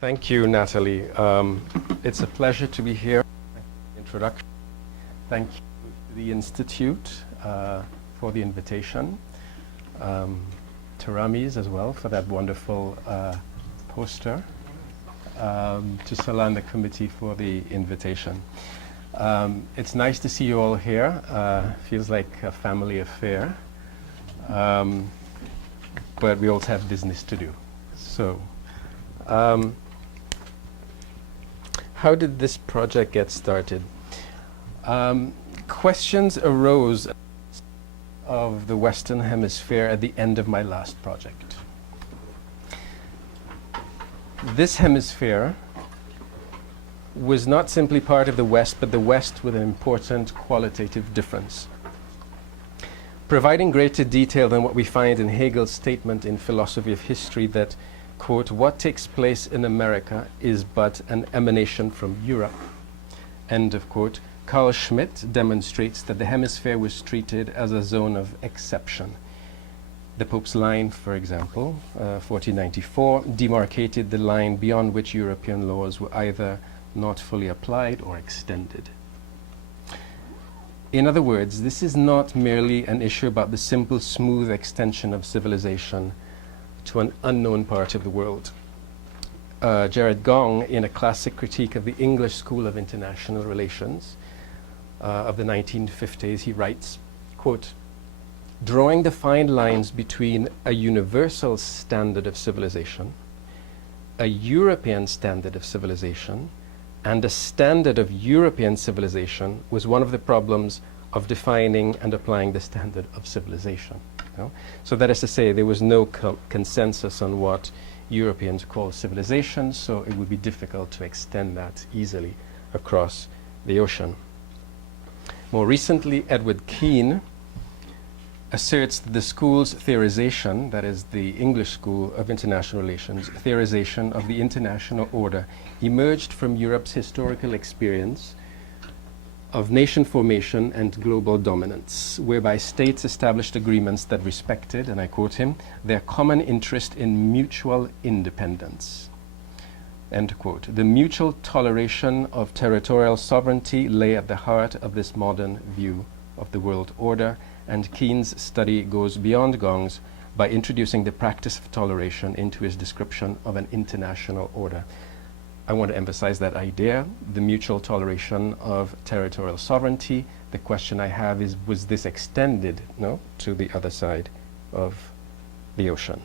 Thank you, Natalie. It's a pleasure to be here. Introduction. Thank you to the Institute for the invitation. To Ramiz as well for that wonderful poster. To Salah and the committee for the invitation. It's nice to see you all here. Feels like a family affair. But we also have business to do. So, how did this project get started? Questions arose of the Western Hemisphere at the end of my last project. This hemisphere was not simply part of the West, but the West with an important qualitative difference. Providing greater detail than what we find in Hegel's statement in Philosophy of History that, quote, what takes place in America is but an emanation from Europe, end of quote, Carl Schmitt demonstrates that the hemisphere was treated as a zone of exception. The Pope's line, for example, 1494, demarcated the line beyond which European laws were either not fully applied or extended. In other words, this is not merely an issue about the simple, smooth extension of civilization to an unknown part of the world. Gerard Aching, in a classic critique of the English School of International Relations of the 1950s, he writes, quote, drawing the fine lines between a universal standard of civilization, a European standard of civilization, and a standard of European civilization was one of the problems of defining and applying the standard of civilization. You know? So that is to say, there was no consensus on what Europeans call civilization, so it would be difficult to extend that easily across the ocean. More recently, Edward Keane asserts that the school's theorization, that is the English School of International Relations, theorization of the international order emerged from Europe's historical experience of nation formation and global dominance, whereby states established agreements that respected, and I quote him, their common interest in mutual independence. End quote. The mutual toleration of territorial sovereignty lay at the heart of this modern view of the world order, and Keane's study goes beyond Gong's by introducing the practice of toleration into his description of an international order. I want to emphasize that idea, the mutual toleration of territorial sovereignty. The question I have is, was this extended, no, to the other side of the ocean?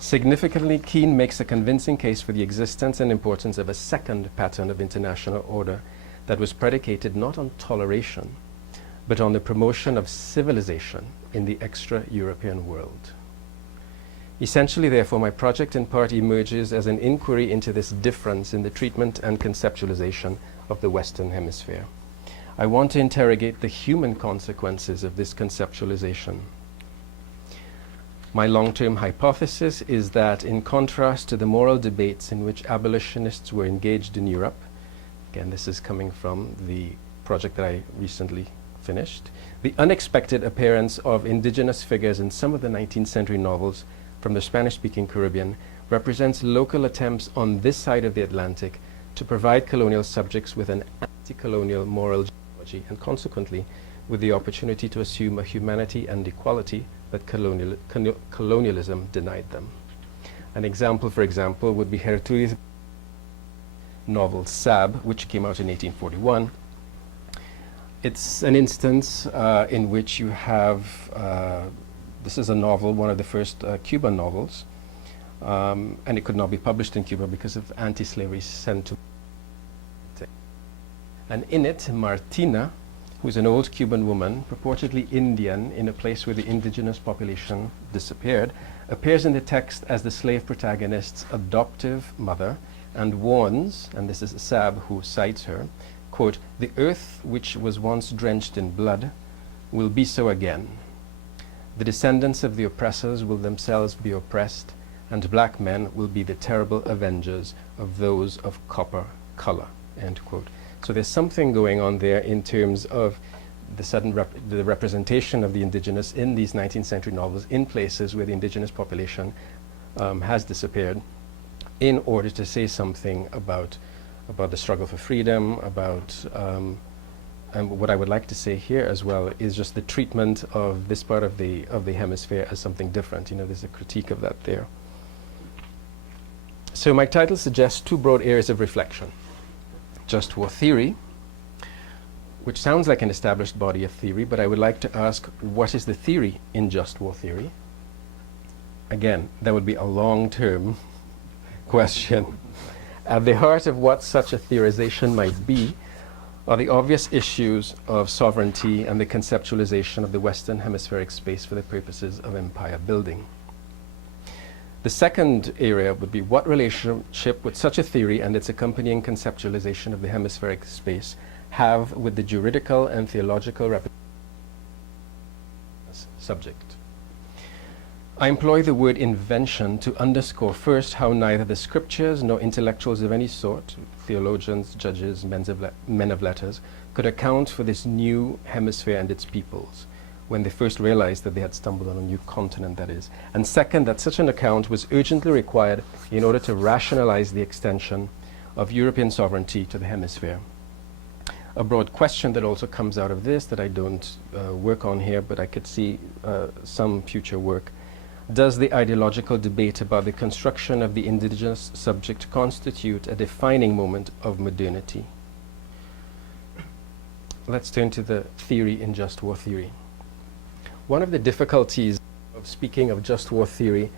Significantly, Keane makes a convincing case for the existence and importance of a second pattern of international order that was predicated not on toleration, but on the promotion of civilization in the extra-European world. Essentially, therefore, my project in part emerges as an inquiry into this difference in the treatment and conceptualization of the Western Hemisphere. I want to interrogate the human consequences of this conceptualization. My long-term hypothesis is that, in contrast to the moral debates in which abolitionists were engaged in Europe, again, this is coming from the project that I recently finished, the unexpected appearance of indigenous figures in some of the 19th century novels from the Spanish-speaking Caribbean represents local attempts on this side of the Atlantic to provide colonial subjects with an anti-colonial moral genealogy and consequently with the opportunity to assume a humanity and equality that colonialism denied them. An example, for example, would be Gertrude's novel Sab, which came out in 1841. It's an instance in which you have, this is a novel, one of the first Cuban novels, and it could not be published in Cuba because of anti-slavery sentiment. And in it, Martina, who's an old Cuban woman, purportedly Indian, in a place where the indigenous population disappeared, appears in the text as the slave protagonist's adoptive mother and warns, and this is Sab who cites her, quote, the earth which was once drenched in blood will be so again. The descendants of the oppressors will themselves be oppressed, and black men will be the terrible avengers of those of copper color, end quote. So there's something going on there in terms of the sudden the representation of the indigenous in these 19th century novels in places where the indigenous population has disappeared. in order to say something about the struggle for freedom, and what I would like to say here as well is just the treatment of this part of the hemisphere as something different. You know, there's a critique of that there. So my title suggests two broad areas of reflection. Just war theory, which sounds like an established body of theory, but I would like to ask, what is the theory in just war theory? Again, that would be a long-term question. At the heart of what such a theorization might be are the obvious issues of sovereignty and the conceptualization of the Western hemispheric space for the purposes of empire building. The second area would be what relationship would such a theory and its accompanying conceptualization of the hemispheric space have with the juridical and theological subject. I employ the word invention to underscore first how neither the scriptures nor intellectuals of any sort, theologians, judges, men of letters, could account for this new hemisphere and its peoples when they first realized that they had stumbled on a new continent, that is. And second, that such an account was urgently required in order to rationalize the extension of European sovereignty to the hemisphere. A broad question that also comes out of this that I don't work on here, but I could see some future work. Does the ideological debate about the construction of the indigenous subject constitute a defining moment of modernity? Let's turn to the theory in just war theory. One of the difficulties of speaking of just war theory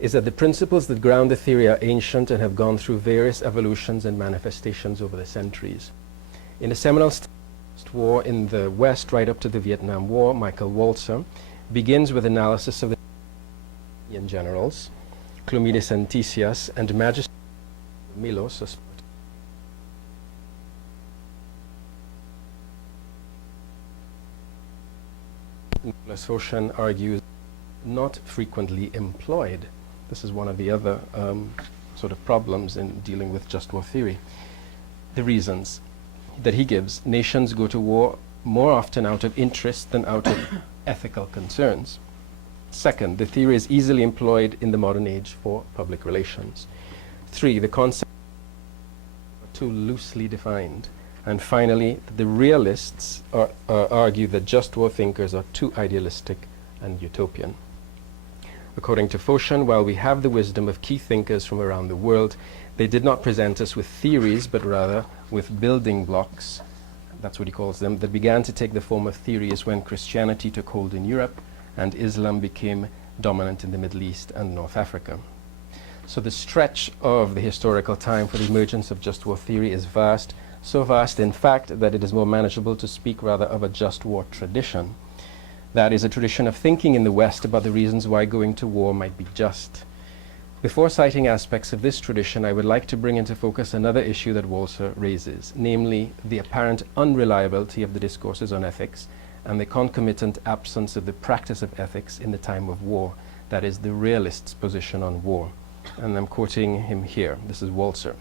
is that the principles that ground the theory are ancient and have gone through various evolutions and manifestations over the centuries. In a seminal war in the West right up to the Vietnam War, Michael Walzer begins with analysis of the generals, Clomides and Theseus, and Majesty Milos. Phocion argues not frequently employed. This is one of the other sort of problems in dealing with just war theory. The reasons that he gives: nations go to war more often out of interest than out of ethical concerns. Second, the theory is easily employed in the modern age for public relations. 3, the concepts are too loosely defined. And finally, the realists argue that just war thinkers are too idealistic and utopian. According to Phocion, while we have the wisdom of key thinkers from around the world, they did not present us with theories, but rather with building blocks, that's what he calls them, that began to take the form of theories when Christianity took hold in Europe and Islam became dominant in the Middle East and North Africa. So the stretch of the historical time for the emergence of just war theory is vast, so vast in fact that it is more manageable to speak rather of a just war tradition. That is, a tradition of thinking in the West about the reasons why going to war might be just. Before citing aspects of this tradition, I would like to bring into focus another issue that Walzer raises, namely the apparent unreliability of the discourses on ethics and the concomitant absence of the practice of ethics in the time of war, that is, the realist's position on war. And I'm quoting him here. This is Walzer.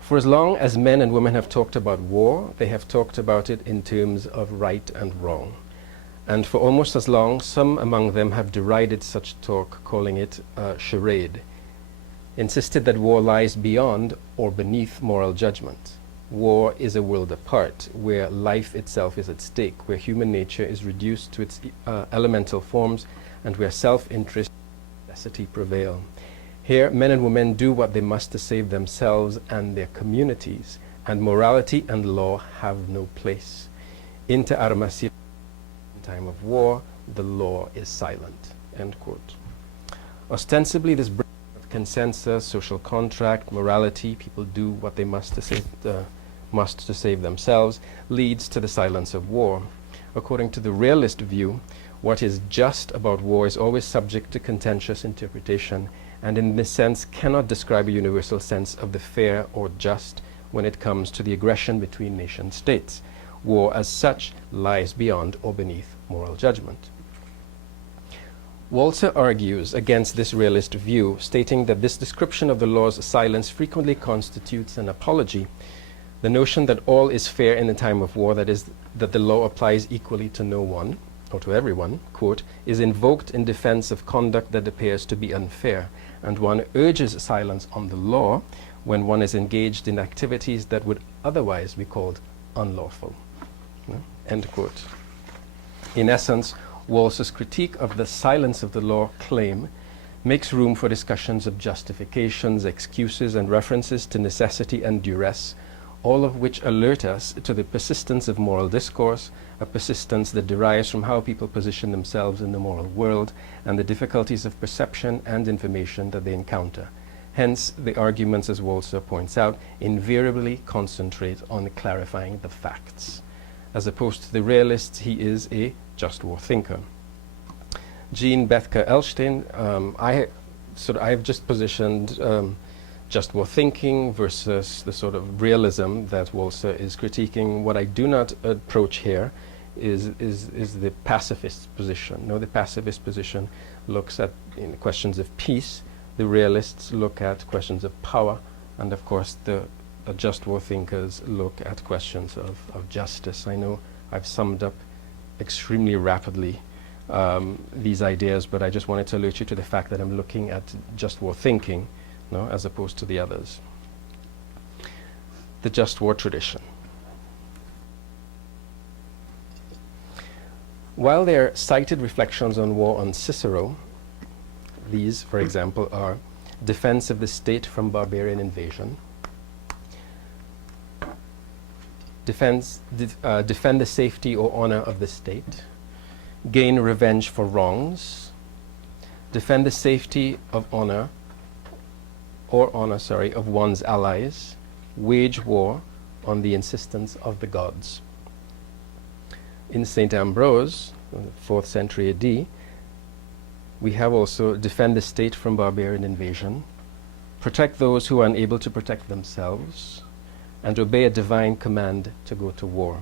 For as long as men and women have talked about war, they have talked about it in terms of right and wrong. And for almost as long, some among them have derided such talk, calling it charade, insisted that war lies beyond or beneath moral judgment. War is a world apart, where life itself is at stake, where human nature is reduced to its elemental forms, and where self-interest and necessity prevail. Here, men and women do what they must to save themselves and their communities, and morality and law have no place. Inter armas in time of war, the law is silent. End quote. Ostensibly, this brings of consensus, social contract, morality, people do what they must to save themselves, leads to the silence of war. According to the realist view, what is just about war is always subject to contentious interpretation, and in this sense cannot describe a universal sense of the fair or just when it comes to the aggression between nation states. War as such lies beyond or beneath moral judgment. Walzer argues against this realist view, stating that this description of the law's silence frequently constitutes an apology. The notion that all is fair in the time of war, that is, that the law applies equally to no one, or to everyone, quote, is invoked in defense of conduct that appears to be unfair, and one urges silence on the law when one is engaged in activities that would otherwise be called unlawful. End quote. In essence, Walser's critique of the silence of the law claim makes room for discussions of justifications, excuses, and references to necessity and duress, all of which alert us to the persistence of moral discourse, a persistence that derives from how people position themselves in the moral world and the difficulties of perception and information that they encounter. Hence, the arguments, as Walser points out, invariably concentrate on clarifying the facts. As opposed to the realists, he is a just war thinker. Jean Bethke Elstein, I've just positioned just war thinking versus the sort of realism that Walser is critiquing. What I do not approach here is the pacifist position. No, the pacifist position looks at questions of peace. The realists look at questions of power, and of course the just war thinkers look at questions of justice. I know I've summed up extremely rapidly these ideas, but I just wanted to alert you to the fact that I'm looking at just war thinking, no, as opposed to the others. The just war tradition. While there are cited reflections on war on Cicero, these, for example, are defense of the state from barbarian invasion, defend the safety or honor of the state, gain revenge for wrongs, defend the safety of honor of one's allies, wage war on the insistence of the gods. In St. Ambrose, 4th century AD, we have also defend the state from barbarian invasion, protect those who are unable to protect themselves, and obey a divine command to go to war.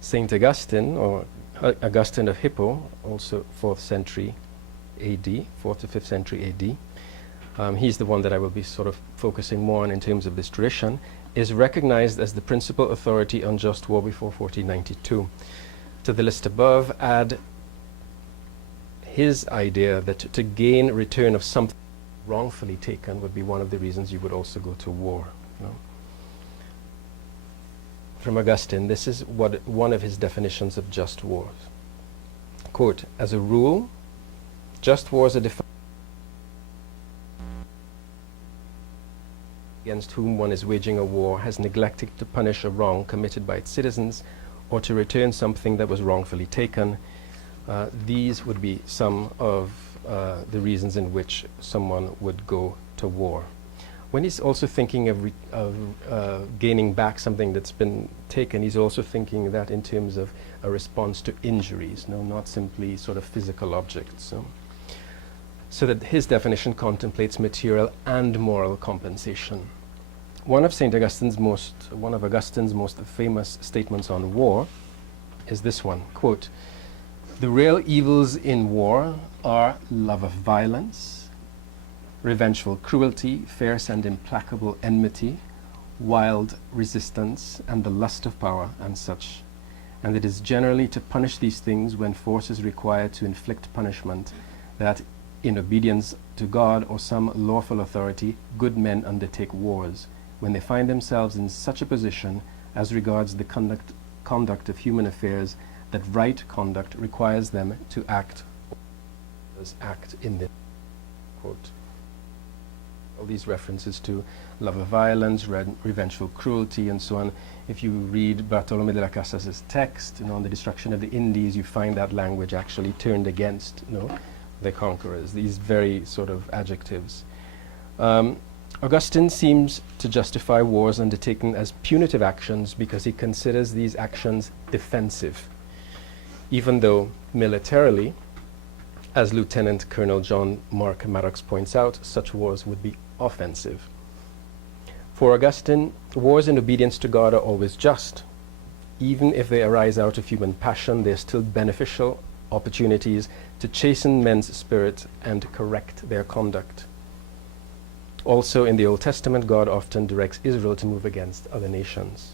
St. Augustine, or Augustine of Hippo, also 4th century AD, 4th to 5th century AD, he's the one that I will be sort of focusing more on in terms of this tradition, is recognized as the principal authority on just war before 1492. To the list above, add his idea that to gain return of something wrongfully taken would be one of the reasons you would also go to war. No? From Augustine, this is one of his definitions of just wars. Quote, as a rule, just wars are defined against whom one is waging a war has neglected to punish a wrong committed by its citizens or to return something that was wrongfully taken. These would be some of the reasons in which someone would go to war. When he's also thinking of gaining back something that's been taken, he's also thinking that in terms of a response to injuries, no, not simply sort of physical objects. So that his definition contemplates material and moral compensation. One of Augustine's most famous statements on war is this one, quote, the real evils in war are love of violence, revengeful cruelty, fierce and implacable enmity, wild resistance, and the lust of power and such. And it is generally to punish these things when force is required to inflict punishment that in obedience to God or some lawful authority, good men undertake wars, when they find themselves in such a position as regards the conduct of human affairs that right conduct requires them to act in this. Quote. All these references to love of violence, revengeful cruelty, and so on. If you read Bartolomé de las Casas's text, on the destruction of the Indies, you find that language actually turned against, the conquerors. These very sort of adjectives. Augustine seems to justify wars undertaken as punitive actions because he considers these actions defensive, even though militarily, as Lieutenant Colonel John Mark Maddox points out, such wars would be offensive. For Augustine, wars in obedience to God are always just. Even if they arise out of human passion, they are still beneficial opportunities to chasten men's spirit and correct their conduct. Also, in the Old Testament, God often directs Israel to move against other nations.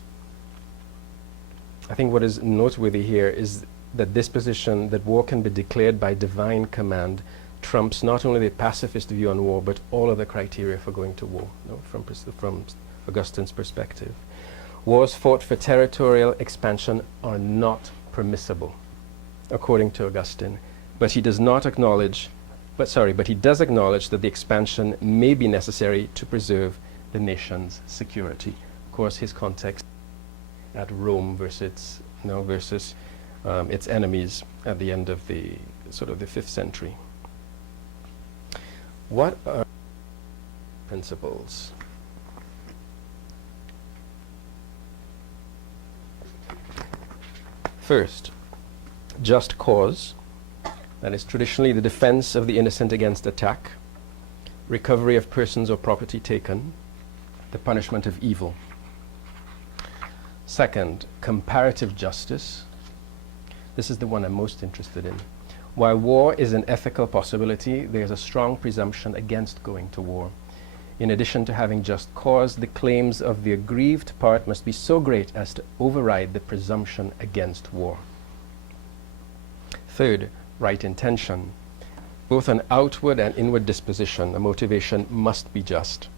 I think what is noteworthy here is that this position, that war can be declared by divine command, trumps not only the pacifist view on war, but all other criteria for going to war, from Augustine's perspective. Wars fought for territorial expansion are not permissible, according to Augustine, but he does acknowledge that the expansion may be necessary to preserve the nation's security. Of course, his context at Rome versus its enemies at the end of the 5th century. What are principles? First, just cause, that is traditionally the defense of the innocent against attack, recovery of persons or property taken, the punishment of evil. Second, comparative justice. This is the one I'm most interested in. While war is an ethical possibility, there is a strong presumption against going to war. In addition to having just cause, the claims of the aggrieved part must be so great as to override the presumption against war. Third, right intention. Both an outward and inward disposition, a motivation, must be just.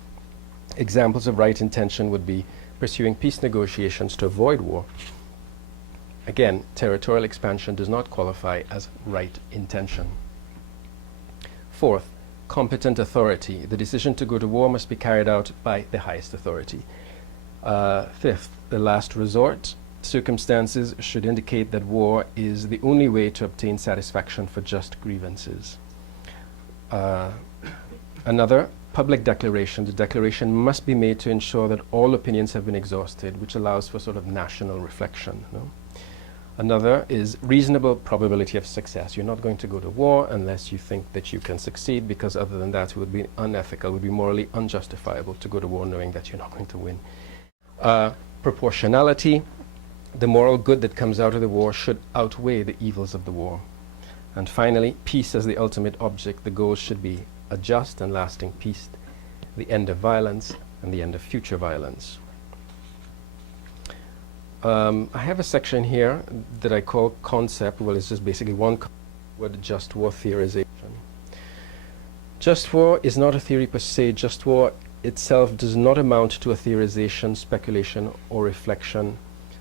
Examples of right intention would be pursuing peace negotiations to avoid war. Again, territorial expansion does not qualify as right intention. Fourth, competent authority. The decision to go to war must be carried out by the highest authority. Fifth, the last resort. Circumstances should indicate that war is the only way to obtain satisfaction for just grievances. Another, public declaration. The declaration must be made to ensure that all opinions have been exhausted, which allows for sort of national reflection. Another is reasonable probability of success. You're not going to go to war unless you think that you can succeed, because other than that it would be unethical, would be morally unjustifiable to go to war knowing that you're not going to win. Proportionality. The moral good that comes out of the war should outweigh the evils of the war. And finally, peace as the ultimate object. The goal should be a just and lasting peace, the end of violence and the end of future violence. I have a section here that I call concept. Well, it's just basically one word, just war theorization. Just war is not a theory per se. Just war itself does not amount to a theorization, speculation, or reflection.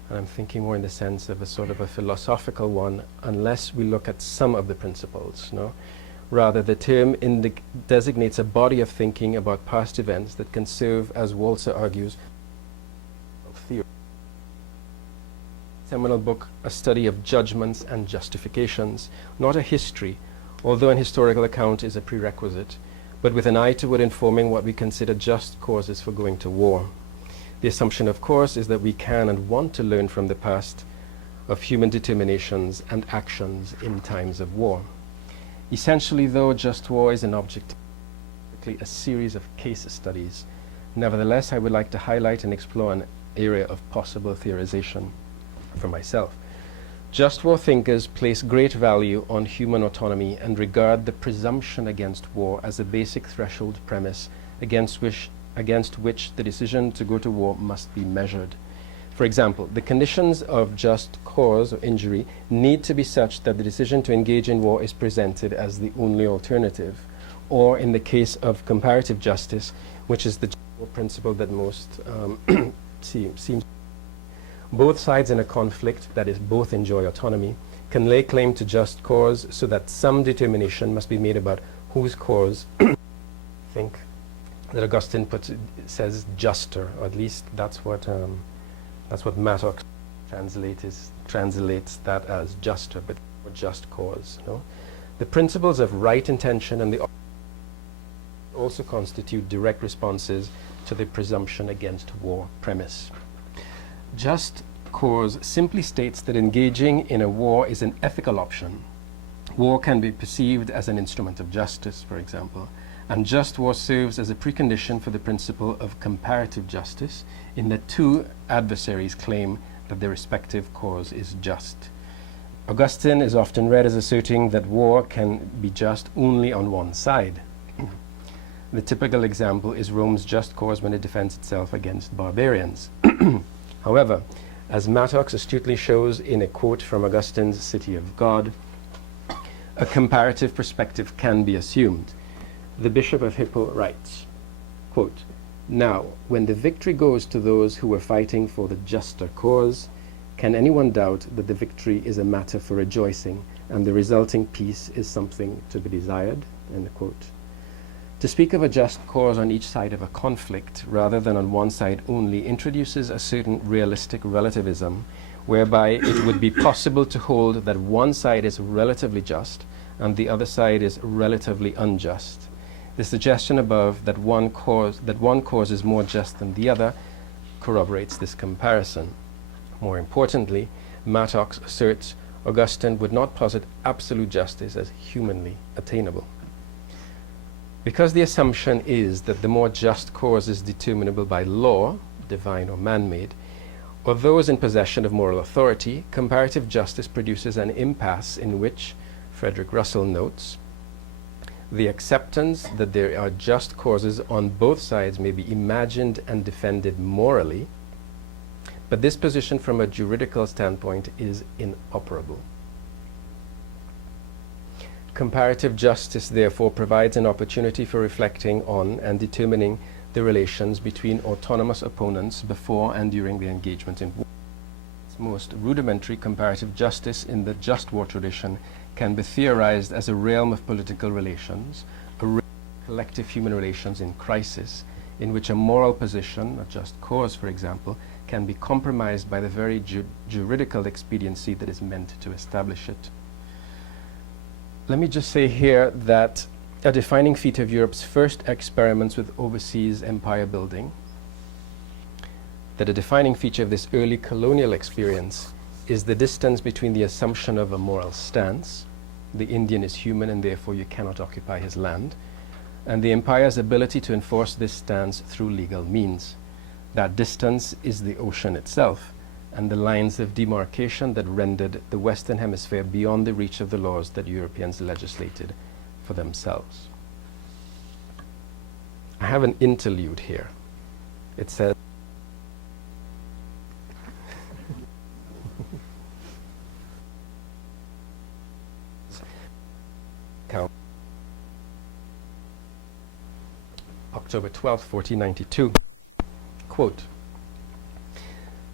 And I'm thinking more in the sense of a sort of a philosophical one, unless we look at some of the principles. Rather, the term designates a body of thinking about past events that can serve, as Walzer argues, theory. Seminal book, A Study of Judgments and Justifications, not a history, although an historical account is a prerequisite, but with an eye toward informing what we consider just causes for going to war. The assumption, of course, is that we can and want to learn from the past of human determinations and actions in times of war. Essentially, though, just war is an object, a series of case studies. Nevertheless, I would like to highlight and explore an area of possible theorization for myself. Just war thinkers place great value on human autonomy and regard the presumption against war as a basic threshold premise against which the decision to go to war must be measured. For example, the conditions of just cause or injury need to be such that the decision to engage in war is presented as the only alternative. Or in the case of comparative justice, which is the principle that most seems. Both sides in a conflict, that is, both enjoy autonomy, can lay claim to just cause, so that some determination must be made about whose cause I think that Augustine says juster, or at least that's what Mattox translates that as juster, but for just cause. The principles of right intention and the also constitute direct responses to the presumption against war premise. Just cause simply states that engaging in a war is an ethical option. War can be perceived as an instrument of justice, for example, and just war serves as a precondition for the principle of comparative justice, in that two adversaries claim that their respective cause is just. Augustine is often read as asserting that war can be just only on one side. The typical example is Rome's just cause when it defends itself against barbarians. However, As Mattox astutely shows in a quote from Augustine's City of God, a comparative perspective can be assumed. The Bishop of Hippo writes, quote, "Now, when the victory goes to those who were fighting for the juster cause, can anyone doubt that the victory is a matter for rejoicing and the resulting peace is something to be desired?" End quote. To speak of a just cause on each side of a conflict rather than on one side only introduces a certain realistic relativism whereby it would be possible to hold that one side is relatively just and the other side is relatively unjust. The suggestion above that one cause is more just than the other corroborates this comparison. More importantly, Mattox asserts Augustine would not posit absolute justice as humanly attainable. Because the assumption is that the more just cause is determinable by law, divine or man-made, or those in possession of moral authority, comparative justice produces an impasse in which, Frederick Russell notes, the acceptance that there are just causes on both sides may be imagined and defended morally, but this position from a juridical standpoint is inoperable. Comparative justice, therefore, provides an opportunity for reflecting on and determining the relations between autonomous opponents before and during the engagement in war. Its most rudimentary comparative justice in the just war tradition can be theorized as a realm of political relations, a realm of collective human relations in crisis, in which a moral position, a just cause, for example, can be compromised by the very juridical expediency that is meant to establish it. Let me just say here that a defining feat of Europe's first experiments with overseas empire building, that a defining feature of this early colonial experience is the distance between the assumption of a moral stance, the Indian is human and therefore you cannot occupy his land, and the empire's ability to enforce this stance through legal means. That distance is the ocean itself, and the lines of demarcation that rendered the Western Hemisphere beyond the reach of the laws that Europeans legislated for themselves. I have an interlude here. It says, October 12, 1492, quote,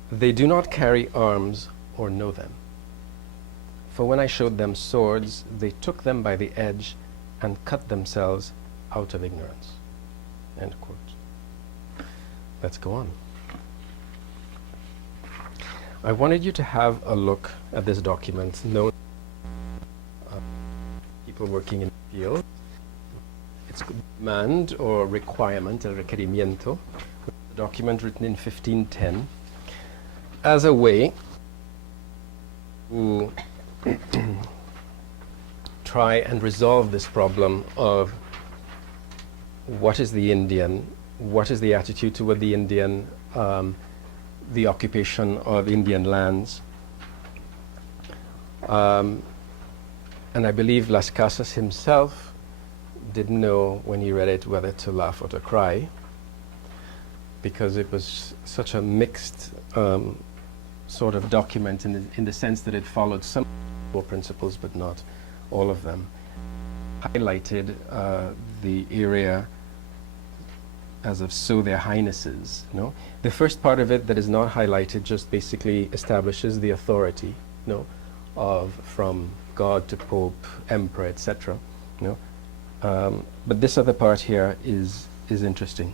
"They do not carry arms or know them. For when I showed them swords, they took them by the edge and cut themselves out of ignorance." End quote. Let's go on. I wanted you to have a look at this document known people working in the field. It's demand or requirement, el requerimiento, a document written in 1510 as a way to try and resolve this problem of what is the Indian, what is the attitude toward the Indian, the occupation of Indian lands. And I believe Las Casas himself didn't know when he read it whether to laugh or to cry, because it was such a mixed sort of document in the sense that it followed some principles but not all of them. Highlighted the area as of "so their highnesses." No? The first part of it that is not highlighted just basically establishes the authority, no, of from God to Pope, Emperor, etc. No? But this other part here is interesting.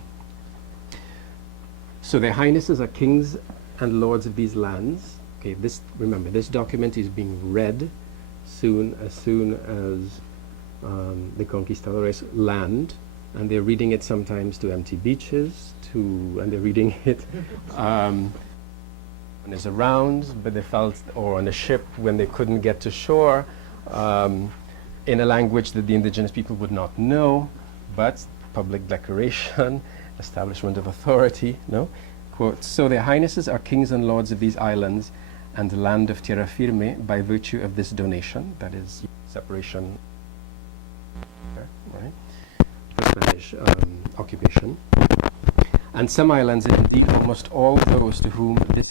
"So their highnesses are kings and lords of these lands." Okay, remember, this document is being read as soon as the conquistadores land, and they're reading it sometimes to empty beaches, and they're reading it when it's around, but they felt, or on a ship when they couldn't get to shore, in a language that the indigenous people would not know, but public declaration, establishment of authority, no? Quote, "So their highnesses are kings and lords of these islands and the land of tierra firme by virtue of this donation," that is separation, right? Spanish occupation. "And some islands, indeed almost all those to whom this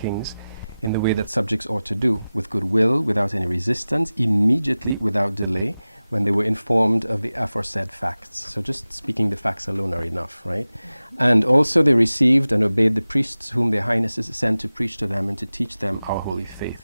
kings in the way that our holy faith.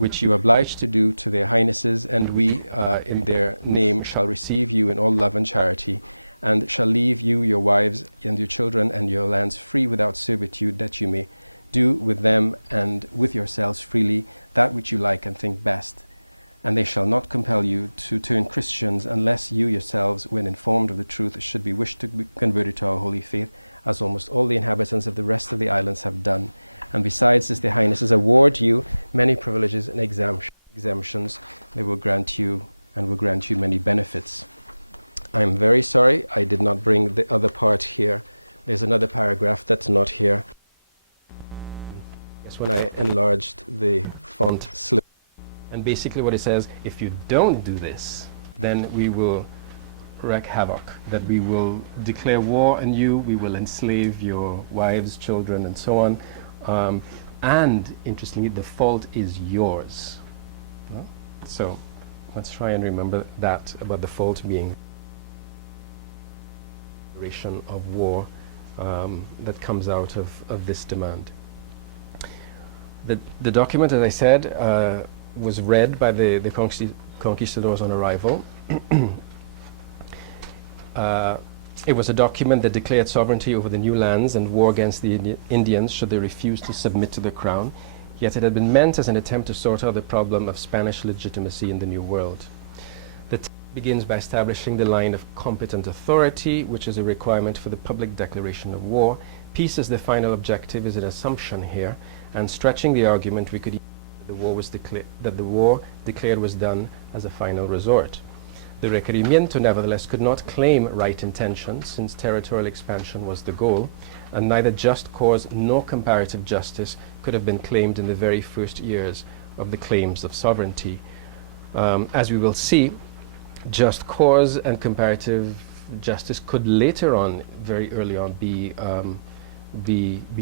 Which you oblige to, and we in their name shall see. Guess what? And basically what it says, if you don't do this, then we will wreak havoc, that we will declare war on you, we will enslave your wives, children, and so on. And interestingly, the fault is yours. No? So let's try and remember that about the fault being the duration of war that comes out of this demand. The document, as I said, was read by the conquistadors on arrival. It was a document that declared sovereignty over the new lands and war against the Indians should they refuse to submit to the crown, yet it had been meant as an attempt to sort out the problem of Spanish legitimacy in the New World. The text begins by establishing the line of competent authority, which is a requirement for the public declaration of war. Peace as the final objective is an assumption here, and stretching the argument, we could that the war declared was done as a final resort. The requerimiento, nevertheless, could not claim right intention, since territorial expansion was the goal, and neither just cause nor comparative justice could have been claimed in the very first years of the claims of sovereignty. As we will see, just cause and comparative justice could later on, very early on, be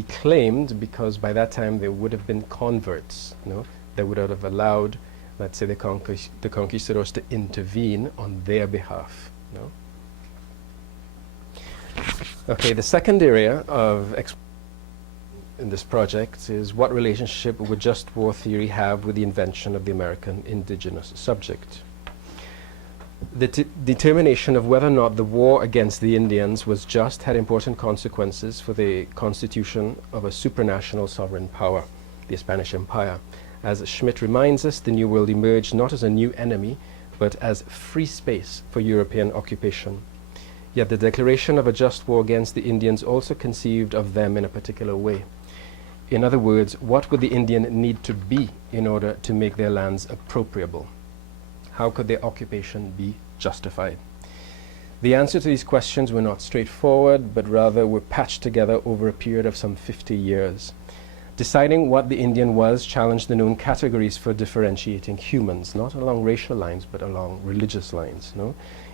claimed, because by that time there would have been converts, that would have allowed, let's say, the conquistadors to intervene on their behalf. Okay, the second area of in this project is what relationship would just war theory have with the invention of the American indigenous subject. The determination of whether or not the war against the Indians was just had important consequences for the constitution of a supranational sovereign power, the Spanish Empire. As Schmidt reminds us, the New World emerged not as a new enemy, but as free space for European occupation. Yet the declaration of a just war against the Indians also conceived of them in a particular way. In other words, what would the Indian need to be in order to make their lands appropriable? How could their occupation be justified? The answer to these questions were not straightforward, but rather were patched together over a period of some 50 years. Deciding what the Indian was challenged the known categories for differentiating humans, not along racial lines, but along religious lines.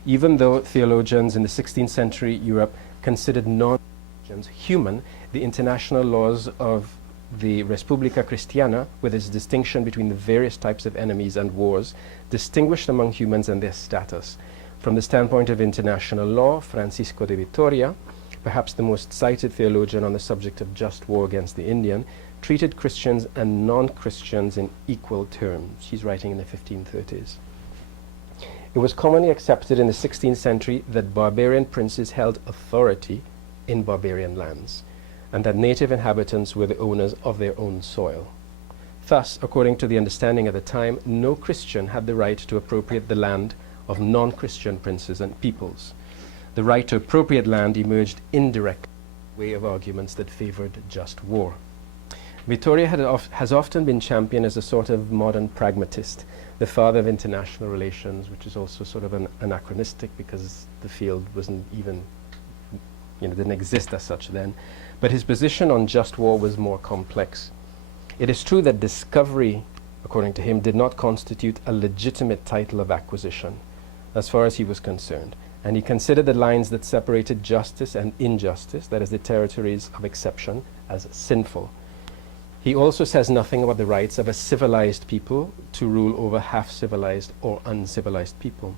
Even though theologians in the 16th century Europe considered non-Christians human, the international laws of the Respublica Cristiana, with its distinction between the various types of enemies and wars, distinguished among humans and their status. From the standpoint of international law, Francisco de Vitoria, perhaps the most cited theologian on the subject of just war against the Indian, treated Christians and non-Christians in equal terms. He's writing in the 1530s. It was commonly accepted in the 16th century that barbarian princes held authority in barbarian lands, and that native inhabitants were the owners of their own soil. Thus, according to the understanding at the time, no Christian had the right to appropriate the land of non-Christian princes and peoples. The right to appropriate land emerged indirectly in the way of arguments that favored just war. Vittoria has often been championed as a sort of modern pragmatist, the father of international relations, which is also sort of anachronistic because the field wasn't even, didn't exist as such then. But his position on just war was more complex. It is true that discovery, according to him, did not constitute a legitimate title of acquisition, as far as he was concerned, and he considered the lines that separated justice and injustice, that is, the territories of exception, as sinful. He also says nothing about the rights of a civilized people to rule over half-civilized or uncivilized people.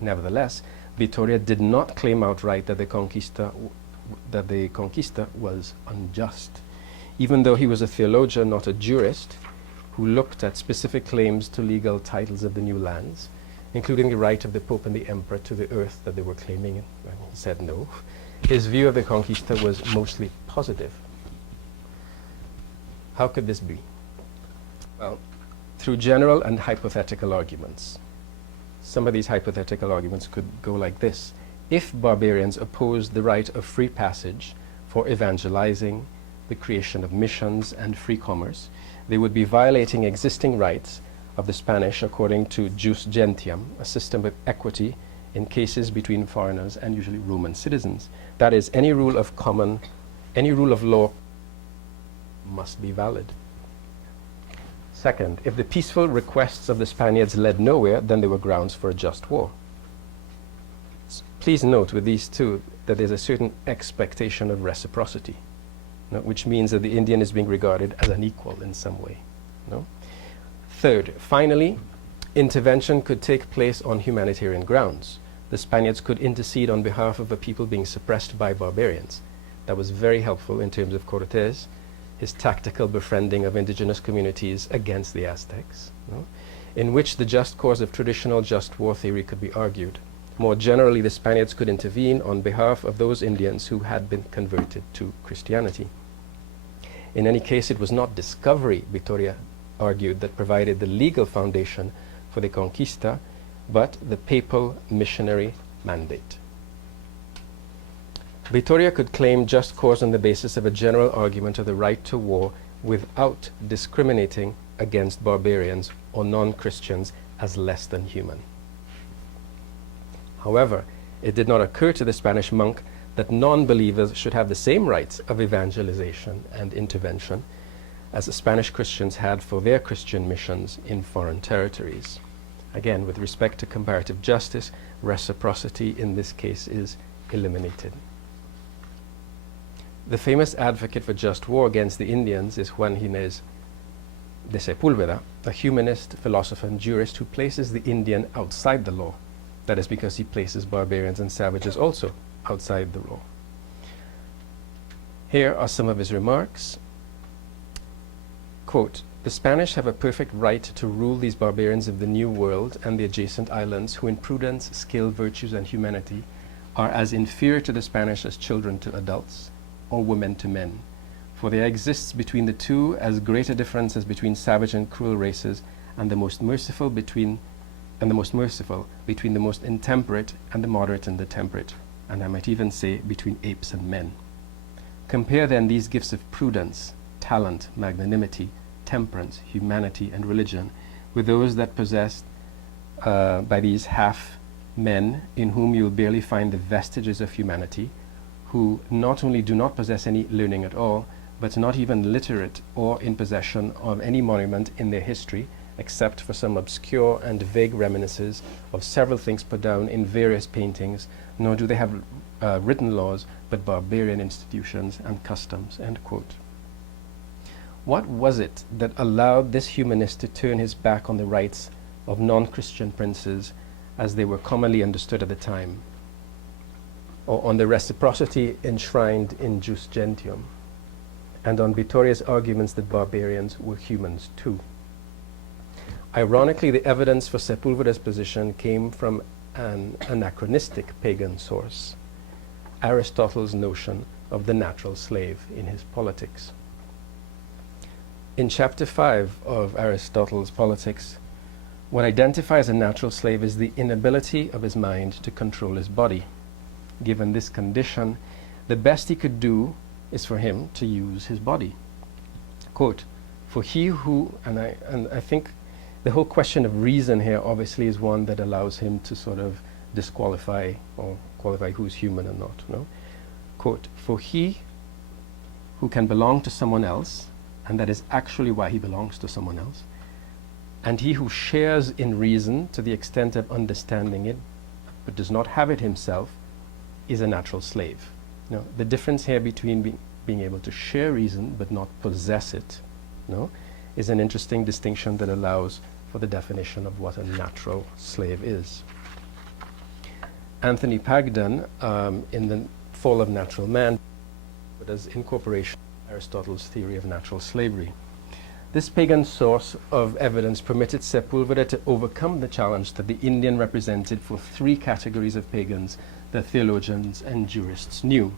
Nevertheless, Vittoria did not claim outright that the conquista was unjust, even though he was a theologian, not a jurist, who looked at specific claims to legal titles of the new lands, including the right of the Pope and the Emperor to the earth that they were claiming, and he said no. His view of the conquista was mostly positive. How could this be? Well, through general and hypothetical arguments. Some of these hypothetical arguments could go like this. If barbarians opposed the right of free passage for evangelizing, the creation of missions, and free commerce, they would be violating existing rights of the Spanish according to jus gentium, a system of equity in cases between foreigners and usually Roman citizens. That is, any rule of law must be valid. Second, if the peaceful requests of the Spaniards led nowhere, then there were grounds for a just war. Please note with these two that there's a certain expectation of reciprocity, which means that the Indian is being regarded as an equal in some way. Third, finally, intervention could take place on humanitarian grounds. The Spaniards could intercede on behalf of a people being suppressed by barbarians. That was very helpful in terms of Cortés, his tactical befriending of indigenous communities against the Aztecs, in which the just cause of traditional just war theory could be argued. More generally, the Spaniards could intervene on behalf of those Indians who had been converted to Christianity. In any case, it was not discovery, Vittoria argued, that provided the legal foundation for the conquista, but the papal missionary mandate. Vittoria could claim just cause on the basis of a general argument of the right to war without discriminating against barbarians or non-Christians as less than human. However, it did not occur to the Spanish monk that non-believers should have the same rights of evangelization and intervention as the Spanish Christians had for their Christian missions in foreign territories. Again, with respect to comparative justice, reciprocity in this case is eliminated. The famous advocate for just war against the Indians is Juan Ginés de Sepúlveda, a humanist, philosopher, and jurist who places the Indian outside the law. That is because he places barbarians and savages also outside the law. Here are some of his remarks. Quote, "The Spanish have a perfect right to rule these barbarians of the New World and the adjacent islands who in prudence, skill, virtues, and humanity are as inferior to the Spanish as children to adults, or women to men. For there exists between the two as great a difference as between savage and cruel races, and the most merciful between the most intemperate and the moderate and the temperate, and I might even say between apes and men. Compare then these gifts of prudence, talent, magnanimity, temperance, humanity, and religion with those that possessed by these half men in whom you will barely find the vestiges of humanity, who not only do not possess any learning at all, but not even literate or in possession of any monument in their history, except for some obscure and vague reminiscences of several things put down in various paintings, nor do they have written laws, but barbarian institutions and customs." End quote. What was it that allowed this humanist to turn his back on the rights of non-Christian princes as they were commonly understood at the time, or on the reciprocity enshrined in jus gentium, and on Vittoria's arguments that barbarians were humans too? Ironically, the evidence for Sepulveda's position came from an anachronistic pagan source, Aristotle's notion of the natural slave in his Politics. In chapter 5 of Aristotle's Politics, what identifies a natural slave is the inability of his mind to control his body. Given this condition, the best he could do is for him to use his body. Quote, for he who, and I think the whole question of reason here obviously is one that allows him to sort of disqualify or qualify who's human and not. No? Quote, for he who can belong to someone else, and that is actually why he belongs to someone else, and he who shares in reason to the extent of understanding it, but does not have it himself, is a natural slave. No? The difference here between being able to share reason but not possess it, no, is an interesting distinction that allows for the definition of what a natural slave is. Anthony Pagden, in The Fall of Natural Man, does incorporation of Aristotle's theory of natural slavery. This pagan source of evidence permitted Sepulveda to overcome the challenge that the Indian represented for three categories of pagans that theologians and jurists knew.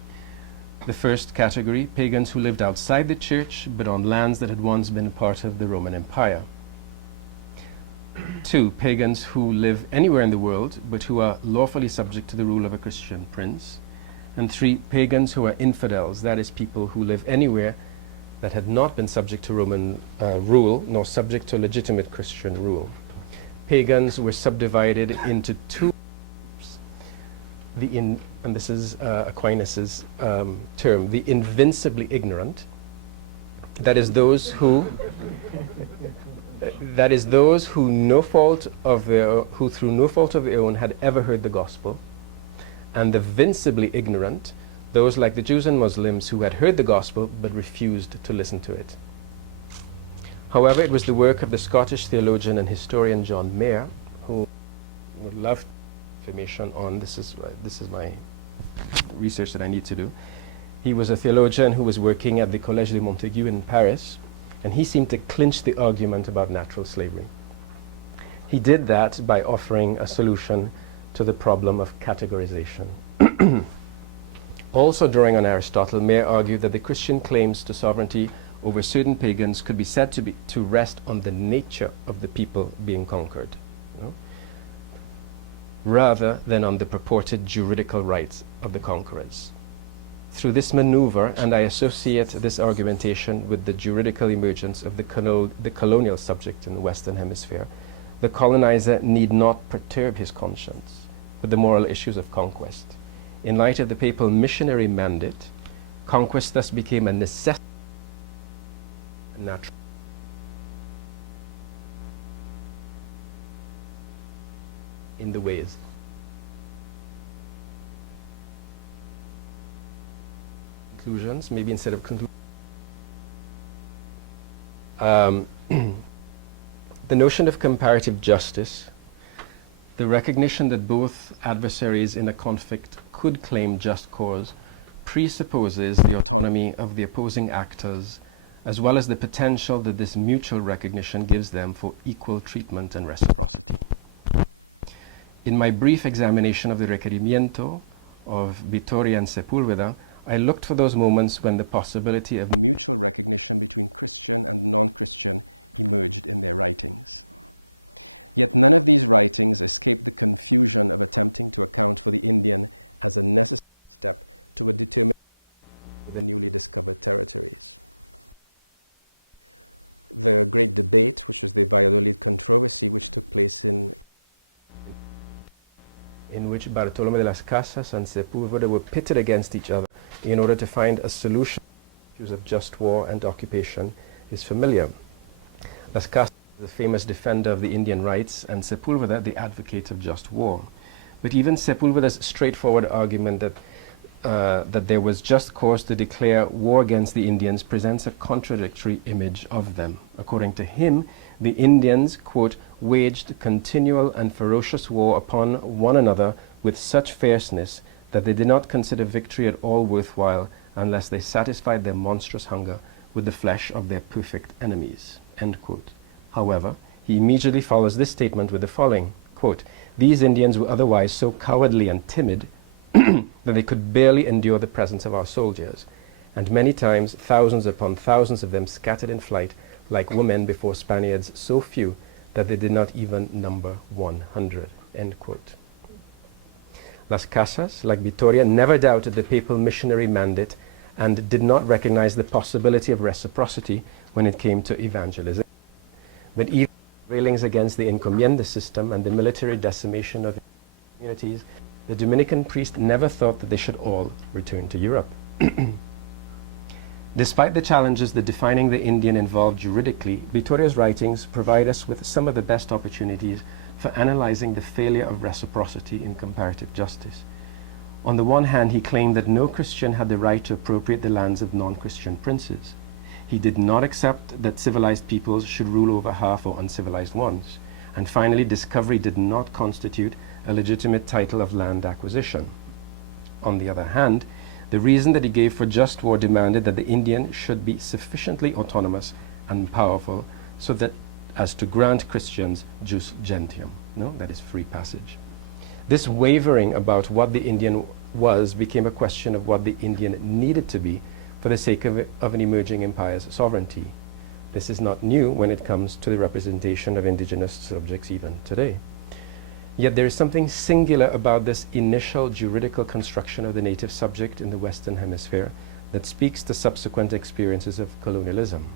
The first category, pagans who lived outside the church but on lands that had once been part of the Roman Empire. 2, pagans who live anywhere in the world but who are lawfully subject to the rule of a Christian prince. And 3, pagans who are infidels, that is, people who live anywhere that had not been subject to Roman rule nor subject to legitimate Christian rule. Pagans were subdivided into 2 groups. And this is Aquinas's term, the invincibly ignorant. That is those who who no fault of their who through no fault of their own had ever heard the gospel, and the vincibly ignorant, those like the Jews and Muslims who had heard the gospel but refused to listen to it. However, it was the work of the Scottish theologian and historian John Muir, who would love information on this is my research that I need to do. He was a theologian who was working at the Collège de Montaigu in Paris, and he seemed to clinch the argument about natural slavery. He did that by offering a solution to the problem of categorization. Also drawing on Aristotle, Muir argued that the Christian claims to sovereignty over certain pagans could be said to rest on the nature of the people being conquered, rather than on the purported juridical rights of the conquerors. Through this maneuver, and I associate this argumentation with the juridical emergence of the colonial subject in the Western Hemisphere, the colonizer need not perturb his conscience with the moral issues of conquest. In light of the papal missionary mandate, conquest thus became a necessity, natural. In the ways. Conclusions, maybe instead of conclusions. The notion of comparative justice, the recognition that both adversaries in a conflict could claim just cause, presupposes the autonomy of the opposing actors, as well as the potential that this mutual recognition gives them for equal treatment and respect. In my brief examination of the requerimiento of Vittoria and Sepulveda, I looked for those moments when the possibility of in which Bartolome de las Casas and Sepúlveda were pitted against each other in order to find a solution to issues of just war and occupation is familiar. Las Casas, the famous defender of the Indian rights, and Sepúlveda, the advocate of just war. But even Sepúlveda's straightforward argument that there was just cause to declare war against the Indians presents a contradictory image of them. According to him, the Indians, quote, waged continual and ferocious war upon one another with such fierceness that they did not consider victory at all worthwhile unless they satisfied their monstrous hunger with the flesh of their perfect enemies, end quote. However, He immediately follows this statement with the following, quote, "These Indians were otherwise so cowardly and timid that they could barely endure the presence of our soldiers, and many times thousands upon thousands of them scattered in flight like women before Spaniards so few that they did not even number 100, end quote. Las Casas, like Vitoria, never doubted the papal missionary mandate and did not recognize the possibility of reciprocity when it came to evangelization. But even railings against the encomienda system and the military decimation of communities, the Dominican priest never thought that they should all return to Europe. Despite the challenges that defining the Indian involved juridically, Vitoria's writings provide us with some of the best opportunities for analyzing the failure of reciprocity in comparative justice. On the one hand, he claimed that no Christian had the right to appropriate the lands of non-Christian princes. He did not accept that civilized peoples should rule over half or uncivilized ones. And finally, discovery did not constitute a legitimate title of land acquisition. On the other hand, the reason that he gave for just war demanded that the Indian should be sufficiently autonomous and powerful so that as to grant Christians jus gentium, no? That is free passage. This wavering about what the Indian was became a question of what the Indian needed to be for the sake of an emerging empire's sovereignty. This is not new when it comes to the representation of indigenous subjects even today. Yet there is something singular about this initial juridical construction of the native subject in the Western Hemisphere that speaks to subsequent experiences of colonialism.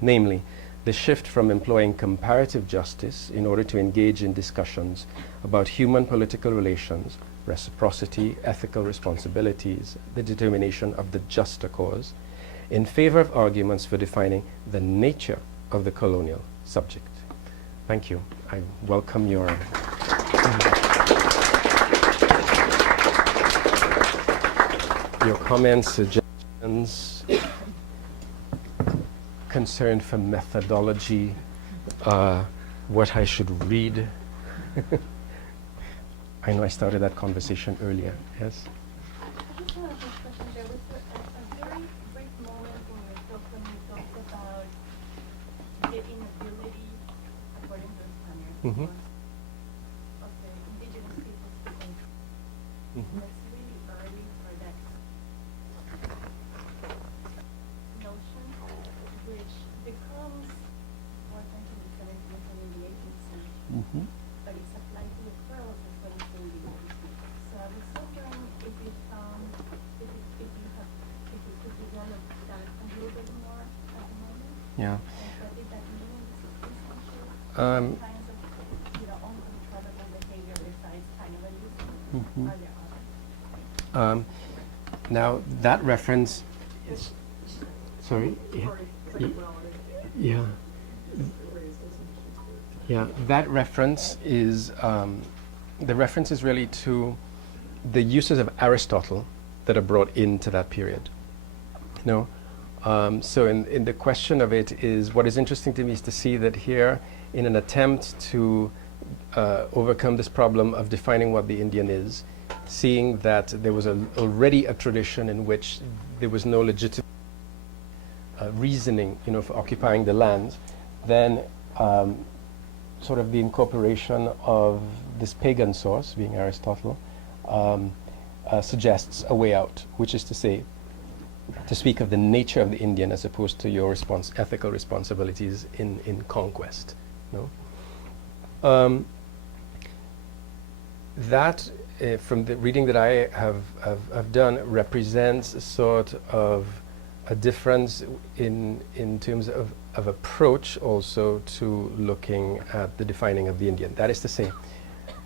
Namely, the shift from employing comparative justice in order to engage in discussions about human political relations, reciprocity, ethical responsibilities, the determination of the juster cause, in favor of arguments for defining the nature of the colonial subject. Thank you. I welcome your comments, suggestions, concern for methodology, what I should read. I know I started that conversation earlier. Yes? I just have a question. There was a very brief moment in your talk when you talked about the inability, according to the Spaniards, of the indigenous peoples to control. That's really early for that notion, which becomes important in the 17th and in the 18th century. But it's applied to the pearls as well as the indigenous people. So I was wondering if you found, if you could develop that a little bit more at the moment. Yeah. And what did that mean in the 16th century? What kinds of, uncontrollable behavior besides cannibalism are there others? Now that reference is, sorry? Yeah. Yeah, that reference is, the reference is really to the uses of Aristotle that are brought into that period. You know? So in the question of it is, what is interesting to me is to see that here, in an attempt to overcome this problem of defining what the Indian is, seeing that there was already a tradition in which there was no legitimate reasoning, for occupying the land, then sort of the incorporation of this pagan source, being Aristotle, suggests a way out, which is to say, to speak of the nature of the Indian as opposed to your ethical responsibilities in conquest. That, from the reading that I have done, represents a sort of a difference in terms of approach also to looking at the defining of the Indian. That is to say,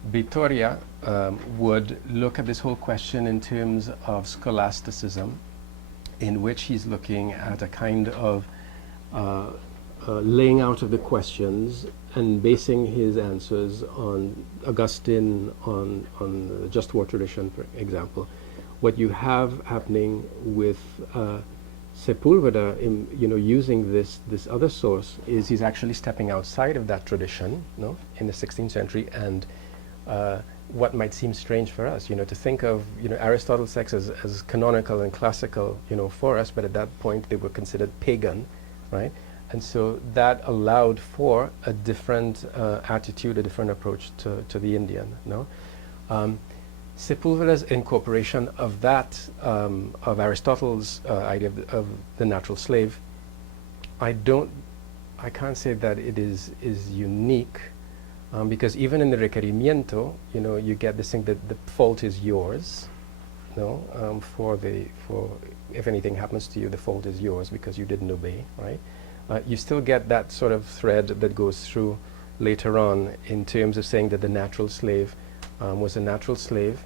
Vitoria would look at this whole question in terms of scholasticism, in which he's looking at a kind of laying out of the questions and basing his answers on Augustine, on the just war tradition, for example. What you have happening with Sepulveda, using this other source, is he's actually stepping outside of that tradition, in the 16th century, and what might seem strange for us, to think of, Aristotle's texts as canonical and classical, for us, but at that point they were considered pagan, right? And so that allowed for a different attitude, a different approach to the Indian. No, Sepulveda's incorporation of that, of Aristotle's idea of the natural slave, I can't say that it is unique, because even in the requerimiento, you get this thing that the fault is yours. No, for if anything happens to you, the fault is yours because you didn't obey, right? You still get that sort of thread that goes through later on in terms of saying that the natural slave was a natural slave,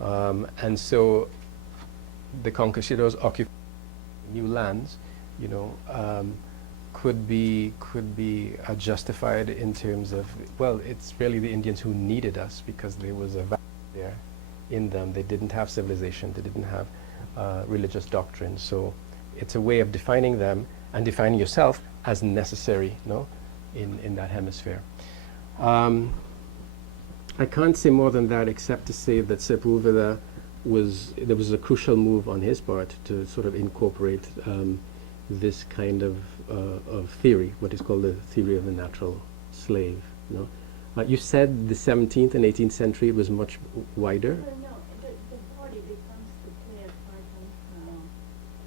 and so the conquistadors occupying new lands, could be justified in terms of, well, it's really the Indians who needed us because there was a value there in them. They didn't have civilization, they didn't have religious doctrine, so it's a way of defining them and defining yourself as necessary, in that hemisphere. I can't say more than that except to say that Sepulveda there was a crucial move on his part to sort of incorporate this kind of theory, what is called the theory of the natural slave. You said the 17th and 18th century was much wider. Well, no, the body becomes to play a part in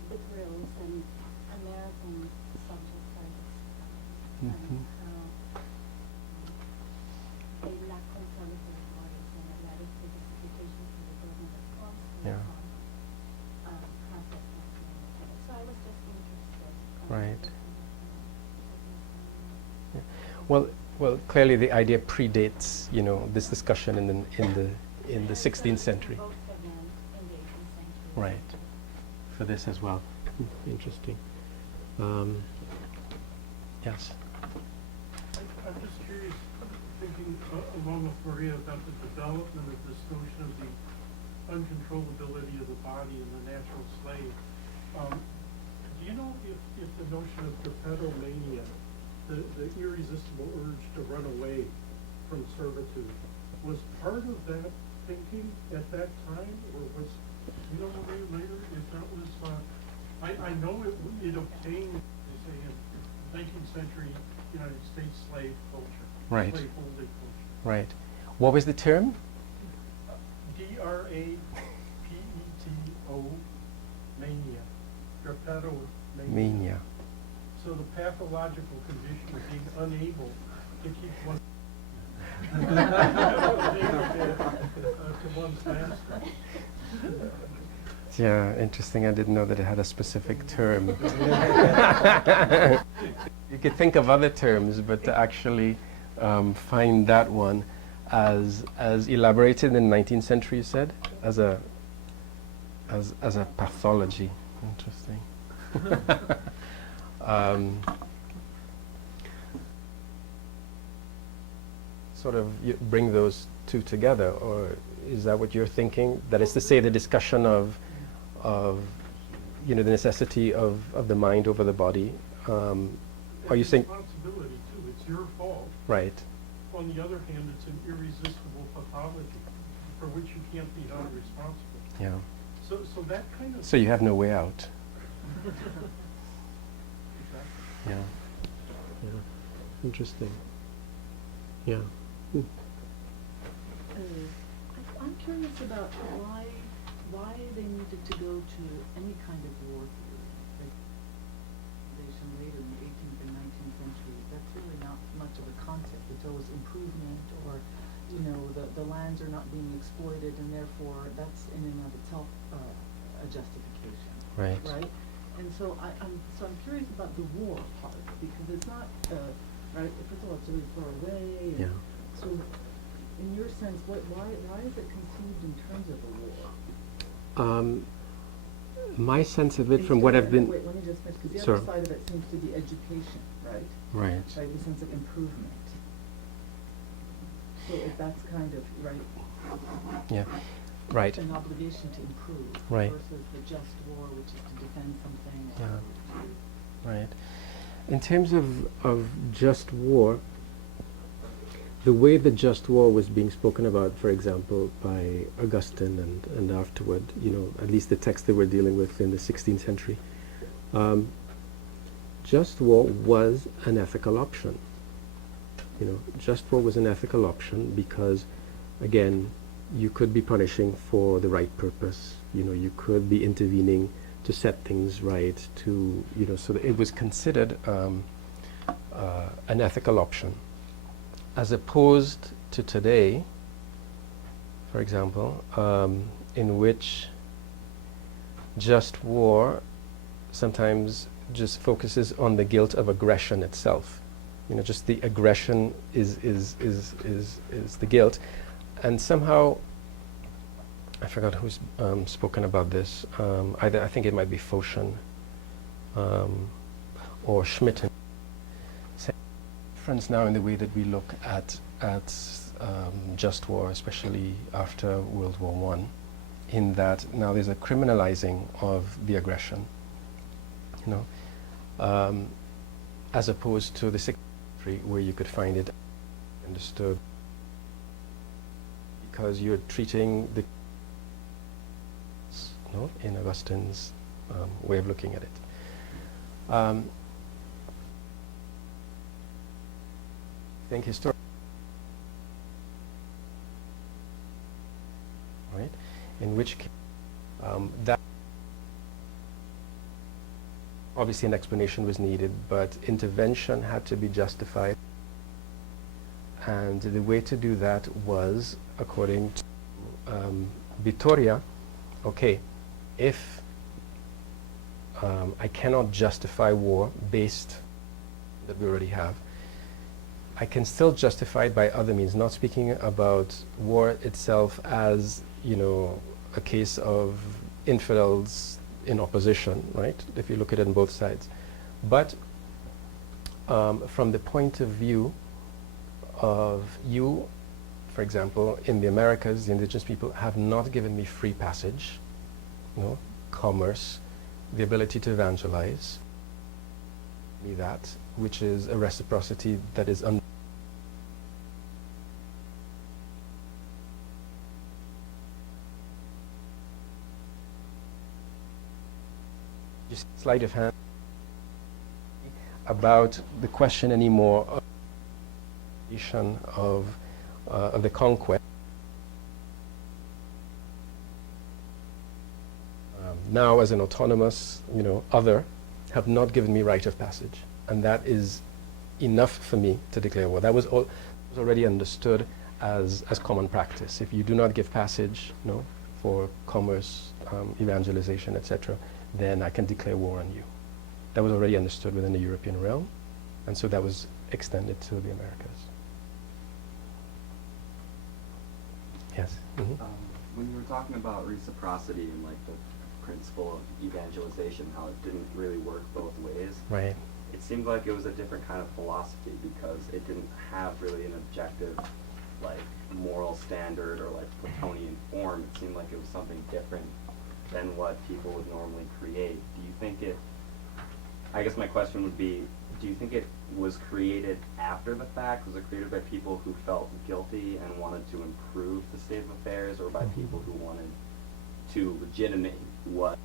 the thrills and American subject rights, and how they lack control of their bodies, and that is the justification for the government of constant Yeah. concept of management. So I was just interested. Right. Well, clearly the idea predates, this discussion in the 16th century. Both of them in the 18th century. Right. For this as well. Interesting. Yes. I'm just curious, thinking along with Maria about the development of this notion of the uncontrollability of the body and the natural slave. Do you know if the notion of perpetomania, the irresistible urge to run away from servitude, was part of that thinking at that time, or was, Maria, later, if that was, I know it obtained, they say, in 19th century United States slave culture. Right. Slave holding culture. Right. What was the term? DRAPETO, mania. Drapetomania. Mania. So the pathological condition of being unable to keep one to one's master. Yeah, interesting. I didn't know that it had a specific term. You could think of other terms, but to actually find that one as elaborated in the 19th century, you said, as a pathology. Interesting. Sort of bring those two together, or is that what you're thinking? That is to say, the discussion of the necessity of the mind over the body. Are you saying responsibility too? It's your fault. right? On the other hand, it's an irresistible pathology for which you can't be held responsible. Yeah. So that kind of. So you have no way out. Yeah. Interesting. Yeah. I'm curious about why they needed to go to any kind of war theory. Later in the 18th and 19th century, that's really not much of a concept. It's always improvement, or the lands are not being exploited, and therefore that's in and of itself a justification. Right. Right. And so I'm curious about the war part, because it's not right. First of all, it's really far away. And Yeah. so, in your sense, why is it conceived in terms of a war? My sense of it, from what I've been. Wait, let me just finish, because the Sure. other side of it seems to be education, right? Right. Right, the sense of improvement. So if that's kind of, right, Yeah. Right. an obligation to improve Right. versus the just war, which is to defend something. Yeah. Right. In terms of just war, the way the just war was being spoken about, for example, by Augustine and afterward, at least the text they were dealing with in the 16th century, just war was an ethical option. Just war was an ethical option because, again, you could be punishing for the right purpose. You could be intervening to set things right, so that it was considered an ethical option. As opposed to today, for example, in which just war sometimes just focuses on the guilt of aggression itself. Just the aggression is the guilt. And somehow, I forgot who's spoken about this. I think it might be Phocion or Schmitten. Difference now in the way that we look at just war, especially after World War I, in that now there's a criminalizing of the aggression, as opposed to the 16th century where you could find it understood because you're treating the in Augustine's way of looking at it. I think historically, right, in which case that obviously an explanation was needed, but intervention had to be justified, and the way to do that was, according to Vittoria, okay, if I cannot justify war based that we already have, I can still justify it by other means, not speaking about war itself as, a case of infidels in opposition, right? If you look at it on both sides. But from the point of view of you, for example, in the Americas, the indigenous people have not given me free passage, commerce, the ability to evangelize, me that, which is a reciprocity that is just sleight of hand about the question anymore of the conquest. Now as an autonomous, other, have not given me rite of passage. And that is enough for me to declare war. That was already understood as common practice. If you do not give passage, for commerce, evangelization, etc., then I can declare war on you. That was already understood within the European realm, and so that was extended to the Americas. Yes? Mm-hmm. When you were talking about reciprocity and like the principle of evangelization, how it didn't really work both ways. Right. It seemed like it was a different kind of philosophy because it didn't have really an objective, like, moral standard or like Platonian form. It seemed like it was something different than what people would normally create. Do you think it, I guess my question would be, do you think it was created after the fact? Was it created by people who felt guilty and wanted to improve the state of affairs, or by people who wanted to legitimate what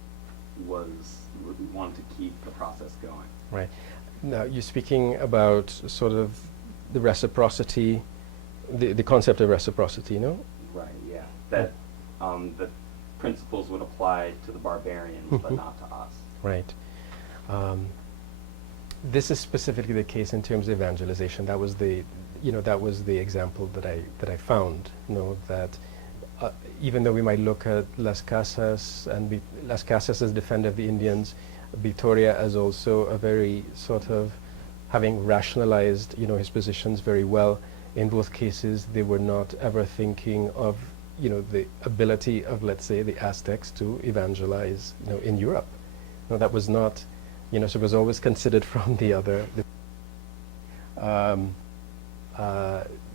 wanted to keep the process going? Right. Now, you're speaking about sort of the reciprocity, the concept of reciprocity, Right, yeah. That the principles would apply to the barbarians, but not to us. Right. This is specifically the case in terms of evangelization. That was the example that I found, that even though we might look at Las Casas and Las Casas as defender of the Indians, Vittoria as also a very sort of having rationalized, his positions very well. In both cases, they were not ever thinking of, the ability of, let's say, the Aztecs to evangelize, in Europe. No, that was not, so it was always considered from the other.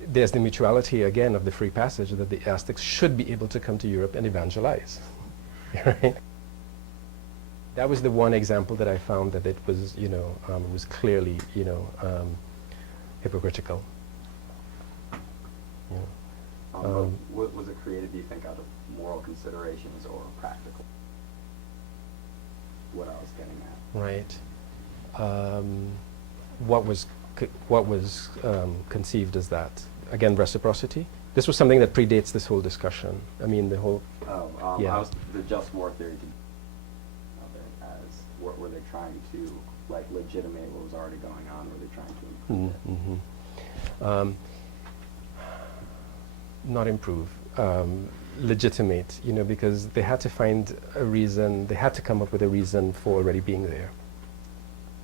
There's the mutuality, again, of the free passage, that the Aztecs should be able to come to Europe and evangelize, right? That was the one example that I found that it was, was clearly, hypocritical. What was it created, do you think, out of moral considerations or practical? What I was getting at. Right. what was conceived as that? Again, reciprocity. This was something that predates this whole discussion. I mean, the whole. Yeah. I was the just war theory of it as were they trying to like legitimate what was already going on? Were they trying to improve it? Mm-hmm. Not improve, legitimate, because they had to find a reason, they had to come up with a reason for already being there.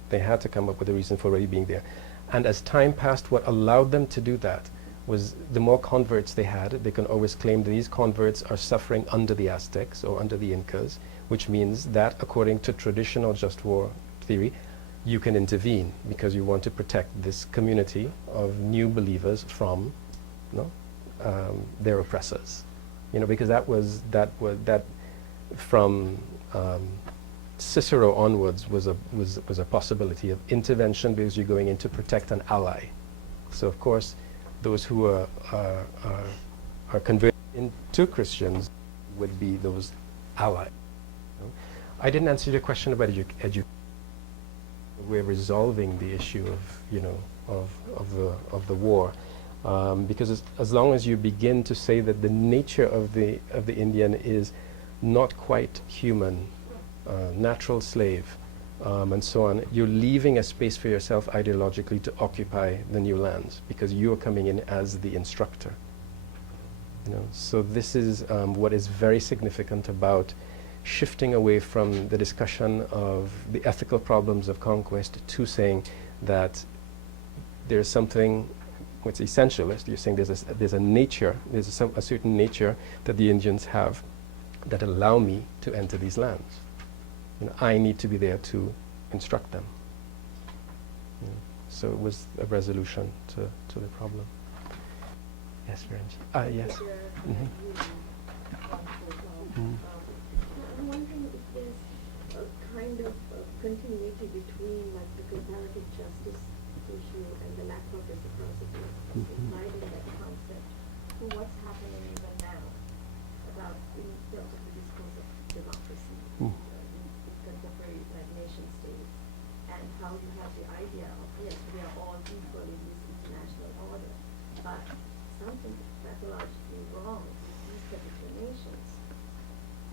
They had to come up with a reason for already being there. And as time passed, what allowed them to do that was the more converts they had, they can always claim that these converts are suffering under the Aztecs or under the Incas, which means that according to traditional just war theory, you can intervene because you want to protect this community of new believers from their oppressors, because that from Cicero onwards was a possibility of intervention because you're going in to protect an ally. So of course, those who are converted into Christians would be those allies. I didn't answer your question about education. We're resolving the issue of the war. Because as long as you begin to say that the nature of the Indian is not quite human, natural slave, and so on, you're leaving a space for yourself ideologically to occupy the new lands because you are coming in as the instructor. So this is what is very significant about shifting away from the discussion of the ethical problems of conquest to saying that there's something. What's essentialist? You're saying there's a nature, there's a certain nature that the Indians have that allow me to enter these lands. I need to be there to instruct them. So it was a resolution to the problem. Yes, Renji. Yes. Mm-hmm. I'm wondering if there's a kind of continuity between like the comparative justice issue and the lack of reciprocity implied in that concept to what's happening even now about in terms of the discourse of democracy in contemporary like nation states and how you have the idea of yes, we are all equal in this international order, but something pathologically wrong with these particular nations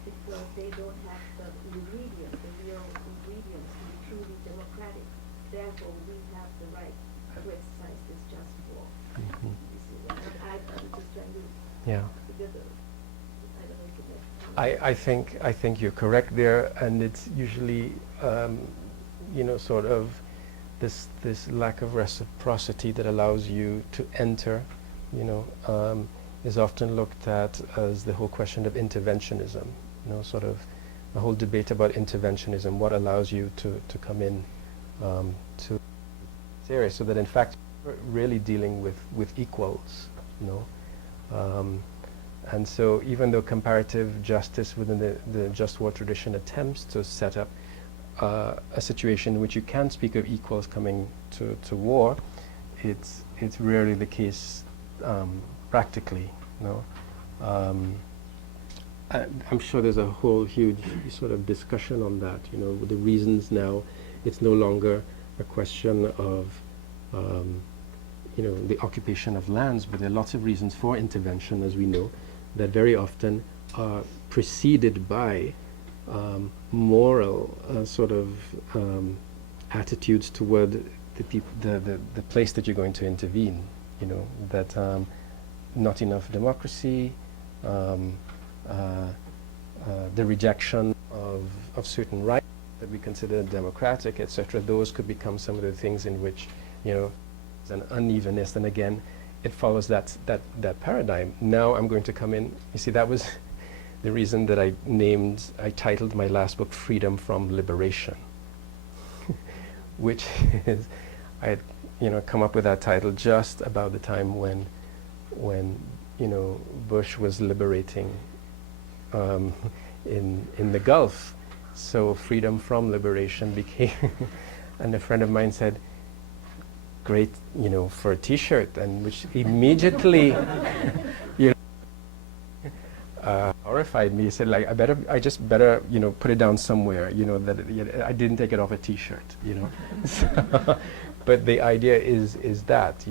because they don't have the ingredients, the real ingredients to be truly democratic. Therefore, we have the right to exercise this just war. Mm-hmm. You see, I'm just trying to Yeah. figure the. I don't know if it makes sense. I think you're correct there, and it's usually sort of this lack of reciprocity that allows you to enter, is often looked at as the whole question of interventionism. Sort of the whole debate about interventionism, what allows you to come in to this area, so that in fact we're really dealing with equals, and so even though comparative justice within the just war tradition attempts to set up a situation in which you can speak of equals coming to war, it's rarely the case practically. I'm sure there's a whole huge sort of discussion on that. With the reasons now, it's no longer a question of the occupation of lands, but there are lots of reasons for intervention, as we know, that very often are preceded by moral sort of attitudes toward the place that you're going to intervene. That not enough democracy, the rejection of certain rights that we consider democratic, etc. Those could become some of the things in which there's an unevenness, and again, it follows that paradigm. Now I'm going to come in. You see, that was the reason that I titled my last book "Freedom from Liberation," which is I had come up with that title just about the time when Bush was liberating in the Gulf. So freedom from liberation became, and a friend of mine said, great, for a T-shirt, and which immediately, all horrified me. He said, like, I just better, put it down somewhere, that I didn't take it off a T-shirt, So, but the idea is that,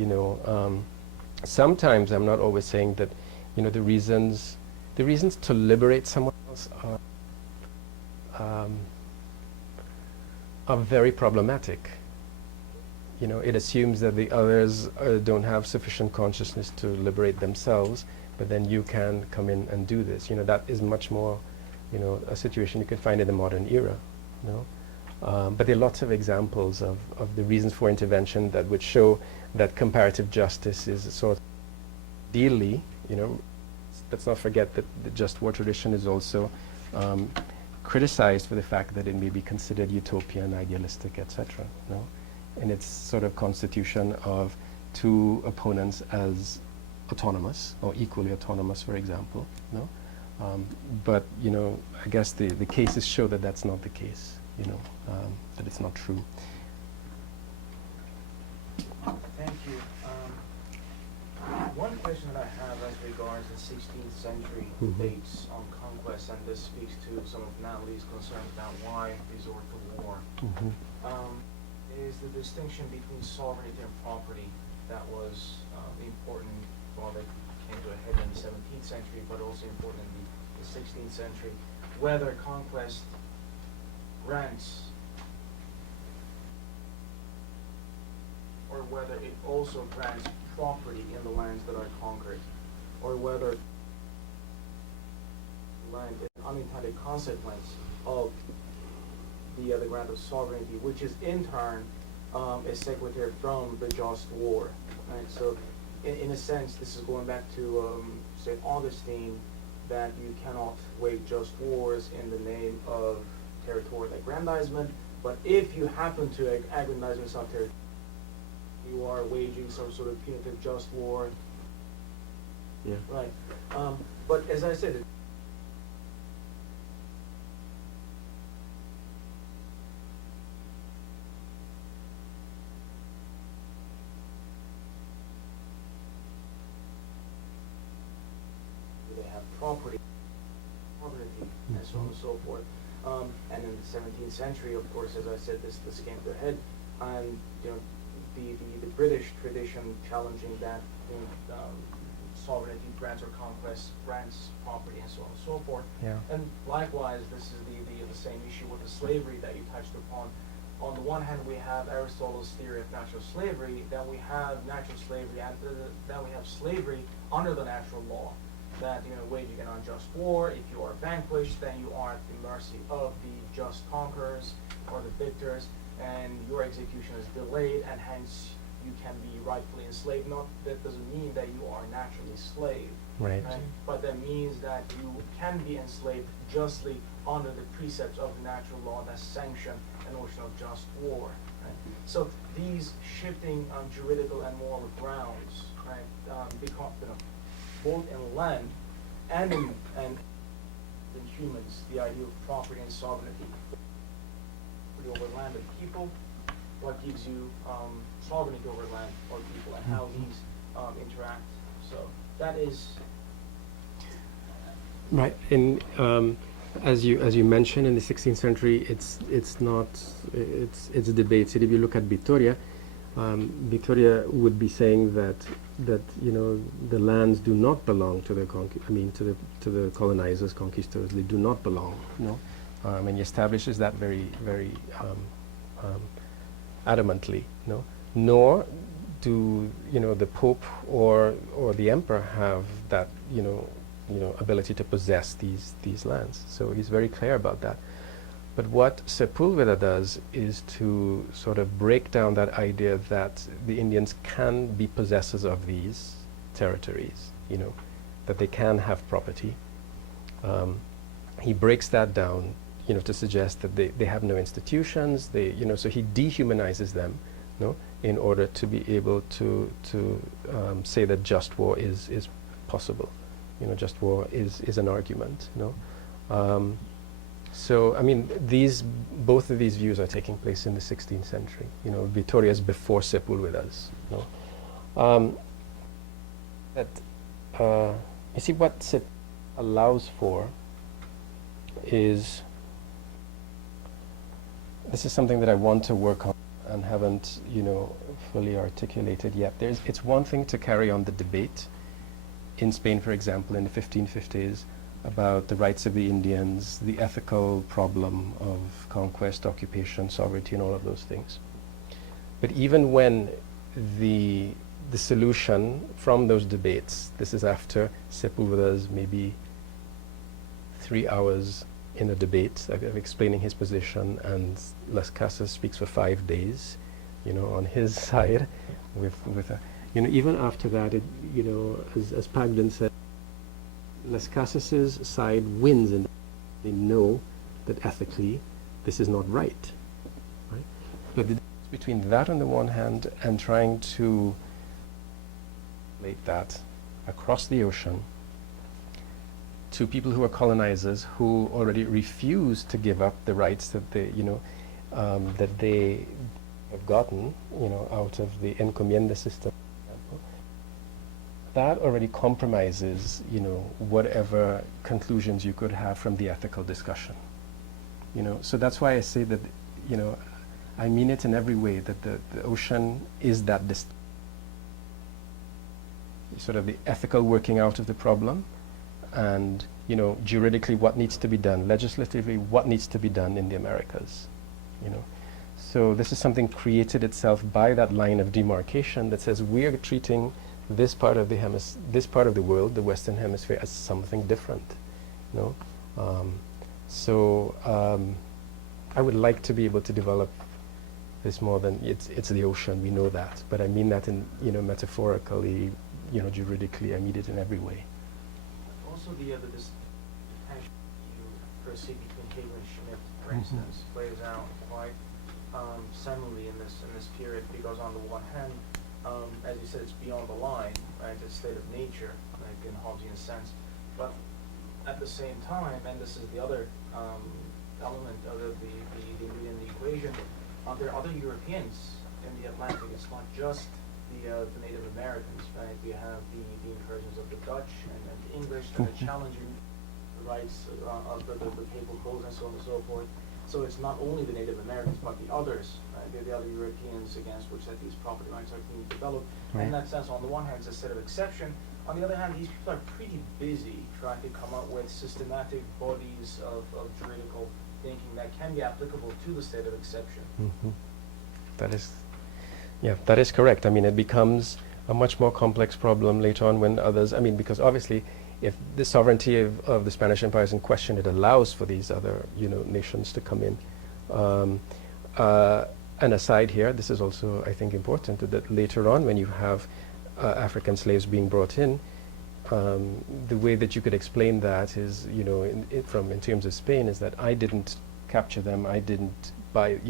sometimes, I'm not always saying that, the reasons to liberate someone else are very problematic. It assumes that the others don't have sufficient consciousness to liberate themselves, but then you can come in and do this. That is much more, a situation you can find in the modern era. But there are lots of examples of the reasons for intervention that would show that comparative justice is sort of ideally, let's not forget that the just war tradition is also criticized for the fact that it may be considered utopian, idealistic, etc. In its sort of constitution of two opponents as autonomous or equally autonomous, for example. But I guess the cases show that that's not the case. That it's not true. Thank you. One question that I have as regards the 16th century debates on conquest, and this speaks to some of Natalie's concerns about why resort to war, is the distinction between sovereignty and property that was important while they came to a head in the 17th century, but also important in the 16th century, whether conquest grants or whether it also grants property in the lands that are conquered, or whether land is an unintended consequence of the grant of sovereignty, which is in turn a sequitur from the just war. Right? So, in a sense, this is going back to St. Augustine, that you cannot wage just wars in the name of territorial aggrandizement, but if you happen to aggrandize yourself territorially, you are waging some sort of punitive just war. Yeah. Right. But as I said, they have property, and so on and so forth. And in the 17th century, of course, as I said, this came to a head, and the British tradition challenging that sovereignty grants or conquest grants property and so on and so forth. Yeah. And likewise, this is the same issue with the slavery that you touched upon. On the one hand, we have Aristotle's theory of natural slavery, then we have natural slavery, and then we have slavery under the natural law, that waging an unjust war, if you are vanquished, then you are at the mercy of the just conquerors or the victors, and your execution is delayed, and hence you can be rightfully enslaved. Not that doesn't mean that you are naturally slave, Right. But that means that you can be enslaved justly under the precepts of the natural law that sanction a notion of just war. Right? So these shifting juridical and moral grounds, become, both in land and in humans, the idea of property and sovereignty. Over land and people, what gives you sovereignty over land or people, and how these interact. So that is Right. In as you mentioned, in the 16th century, it's debates. If you look at Vittoria, Vittoria would be saying that the lands do not belong to the to the colonizers, conquistadors. They do not belong. And he establishes that very, very adamantly. Nor do the Pope or the Emperor have that ability to possess these lands. So he's very clear about that. But what Sepulveda does is to sort of break down that idea that the Indians can be possessors of these territories, that they can have property. He breaks that down, to suggest that they have no institutions. So he dehumanizes them, in order to be able to say that just war is possible. Just war is an argument. So both of these views are taking place in the 16th century. Vittoria's before Sepulveda's. You see what allows for is, this is something that I want to work on and haven't, fully articulated yet. It's one thing to carry on the debate in Spain, for example, in the 1550s, about the rights of the Indians, the ethical problem of conquest, occupation, sovereignty, and all of those things. But even when the solution from those debates, this is after Sepulveda's maybe 3 hours in a debate of explaining his position, and Las Casas speaks for 5 days, on his side, with a, even after that, as Pagden said, Las Casas' side wins, and they know that ethically this is not right. But the difference between that on the one hand and trying to make that across the ocean to people who are colonizers who already refuse to give up the rights that they, that they have gotten, out of the encomienda system, for example, that already compromises, whatever conclusions you could have from the ethical discussion. So that's why I say that, I mean it in every way, that the ocean is that sort of the ethical working out of the problem, and juridically what needs to be done, legislatively what needs to be done in the Americas. So this is something created itself by that line of demarcation that says we are treating this part of the world, the Western Hemisphere, as something different. I would like to be able to develop this more than it's the ocean. We know that, but I mean that in metaphorically, juridically. I mean it in every way. Also, the tension you perceive between Hegel and Schmidt, for instance, plays out quite seminally in this period, because on the one hand, as you said, it's beyond the line, right? It's a state of nature, like in Hobbesian sense. But at the same time, and this is the other element of the ingredient in the equation, there are other Europeans in the Atlantic. It's not just the Native Americans, right? We have the incursions of the Dutch and the English that are challenging the rights of the papal bulls and so on and so forth. So it's not only the Native Americans, but the others, right? They're the other Europeans against which that these property rights are being developed. Right. And in that sense, on the one hand, it's a set of exception. On the other hand, these people are pretty busy trying to come up with systematic bodies of juridical thinking that can be applicable to the state of exception. That is correct. I mean, it becomes a much more complex problem later on when others, because obviously if the sovereignty of the Spanish Empire is in question, it allows for these other, nations to come in. And aside here, this is also, I think, important that later on when you have African slaves being brought in, the way that you could explain that is, in terms of Spain, is that I didn't capture them, I didn't buy,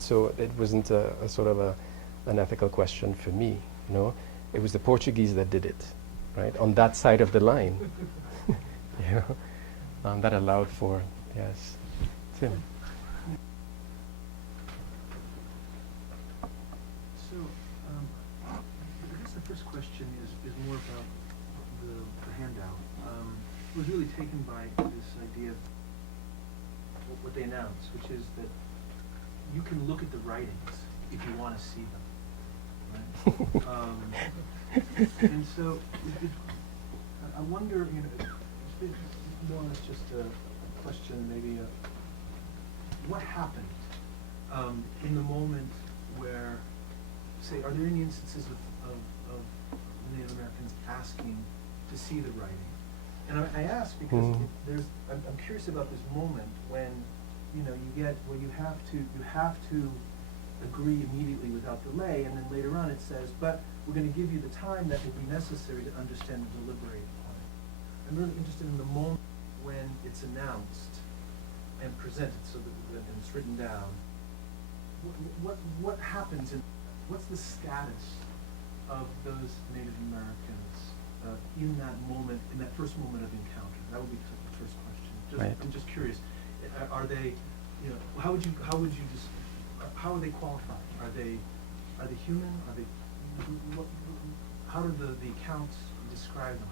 so it wasn't a sort of an ethical question for me, It was the Portuguese that did it, right, on that side of the line, that allowed for, yes. Tim. So, I guess the first question is more about the handout. I was really taken by this idea of what they announced, which is that you can look at the writings if you want to see them. Right? And so, I wonder, it's more or less just a question, maybe, what happened in the moment where, say, are there any instances of Native Americans asking to see the writing? And I ask because I'm curious about this moment when, you have to agree immediately without delay, and then later on it says, but we're going to give you the time that will be necessary to understand and deliberate upon it. I'm really interested in the moment when it's announced and presented so that and it's written down. What happens what's the status of those Native Americans in that moment, in that first moment of encounter? That would be the first question. Right. I'm just curious. Are they, how would you just, how are they qualified? Are they human? How do the accounts describe them?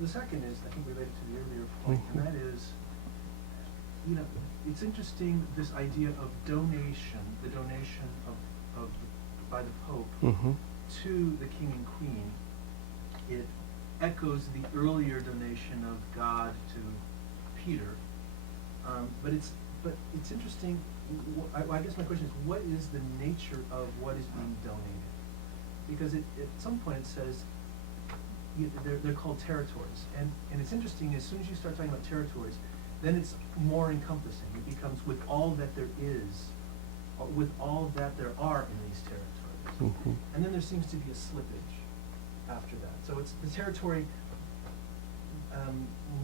the second is, I think, related to the earlier point, and that is, it's interesting, this idea of donation, the donation by the Pope to the king and queen. It echoes the earlier donation of God to Peter, but it's interesting. I guess my question is, what is the nature of what is being donated? Because at some point it says they're called territories, and it's interesting. As soon as you start talking about territories, then it's more encompassing. It becomes with all that there is, with all that there are in these territories, and then there seems to be a slippage after that. So it's the territory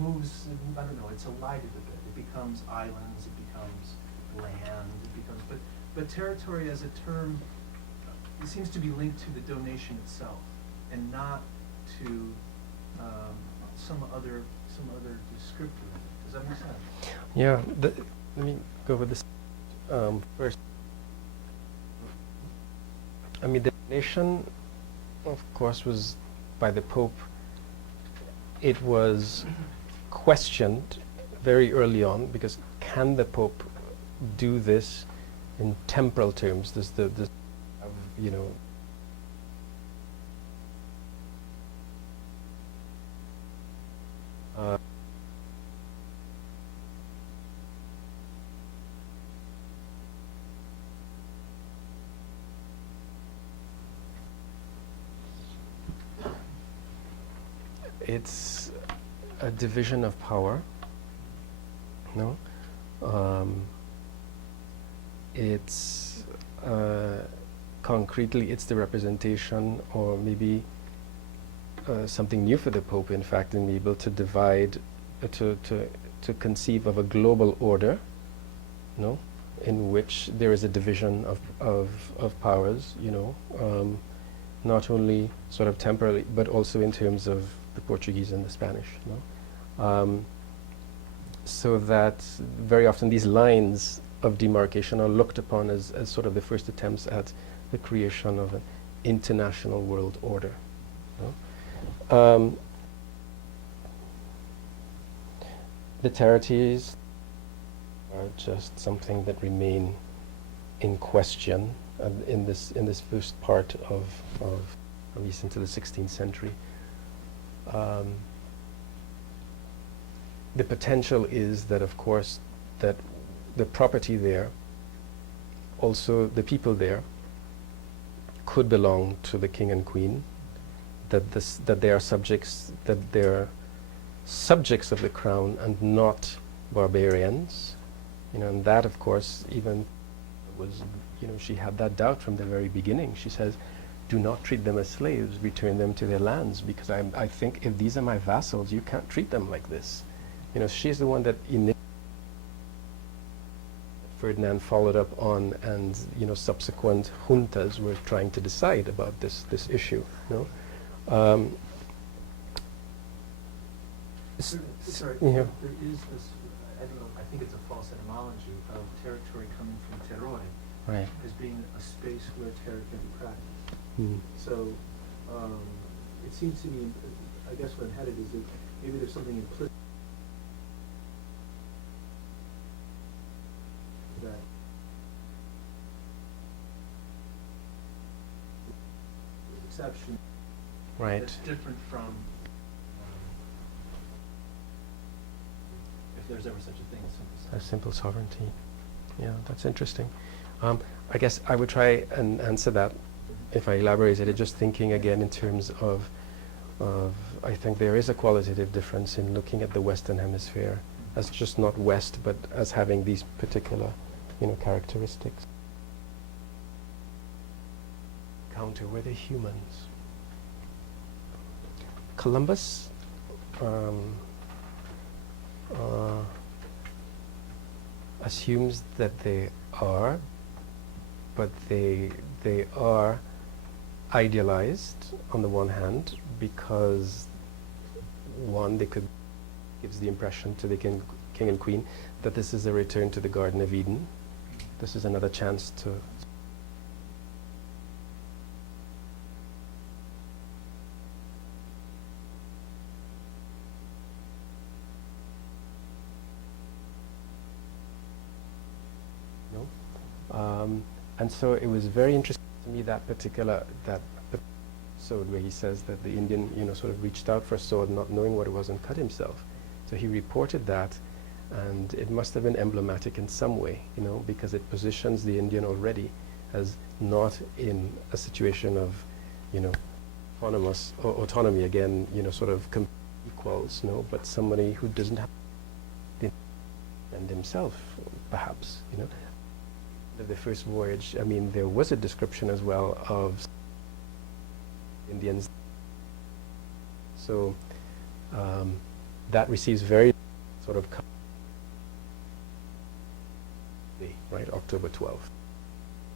moves. I don't know. It's elided a bit. It becomes islands. It becomes land. It becomes but territory as a term, it seems to be linked to the donation itself, and not to some other descriptor. Does that make sense? Yeah. Let me go with this first. I mean, the donation, of course, was by the Pope. It was questioned very early on, because can the Pope do this in temporal terms? This you know. It's a division of power, no? It's concretely, it's the representation, or maybe something new for the Pope, in fact, in being able to divide, to conceive of a global order, no, in which there is a division of powers, you know, not only sort of temporarily, but also in terms of the Portuguese and the Spanish, no? So that very often these lines of demarcation are looked upon as sort of the first attempts at the creation of an international world order. No? The territories are just something that remain in question in this first part of at least into the 16th century. The potential is that, of course, that the property there, also the people there, could belong to the king and queen, that they are subjects of the crown and not barbarians, you know, and that, of course, even was, you know, she had that doubt from the very beginning. She says, do not treat them as slaves, return them to their lands, because I think if these are my vassals, you can't treat them like this. You know, she's the one that Ferdinand followed up on, and, you know, subsequent juntas were trying to decide about this issue. You know? Sorry, Yeah. there is this, I don't know, I think it's a false etymology of territory coming from terrore, Right. as being a space where terror can be practiced. So, it seems to me, I guess what I'm headed is that maybe there's something implicit that exception Right. that's different from if there's ever such a thing as simple A simple sovereignty. Yeah, that's interesting. I guess I would try and answer that if I elaborated it, just thinking again in terms of I think there is a qualitative difference in looking at the Western Hemisphere as just not West, but as having these particular, you know, characteristics. Counter were the humans. Columbus assumes that they are, but they are idealized on the one hand, because one, they could gives the impression to the king and queen that this is a return to the Garden of Eden. This is another chance to And so it was very interesting to me, that episode where he says that the Indian, sort of reached out for a sword not knowing what it was and cut himself. So he reported that, and it must have been emblematic in some way, because it positions the Indian already as not in a situation of, autonomy again, sort of equals, but somebody who doesn't have and himself, perhaps, The first voyage, there was a description as well of Indians. So that receives very sort of right, October 12th.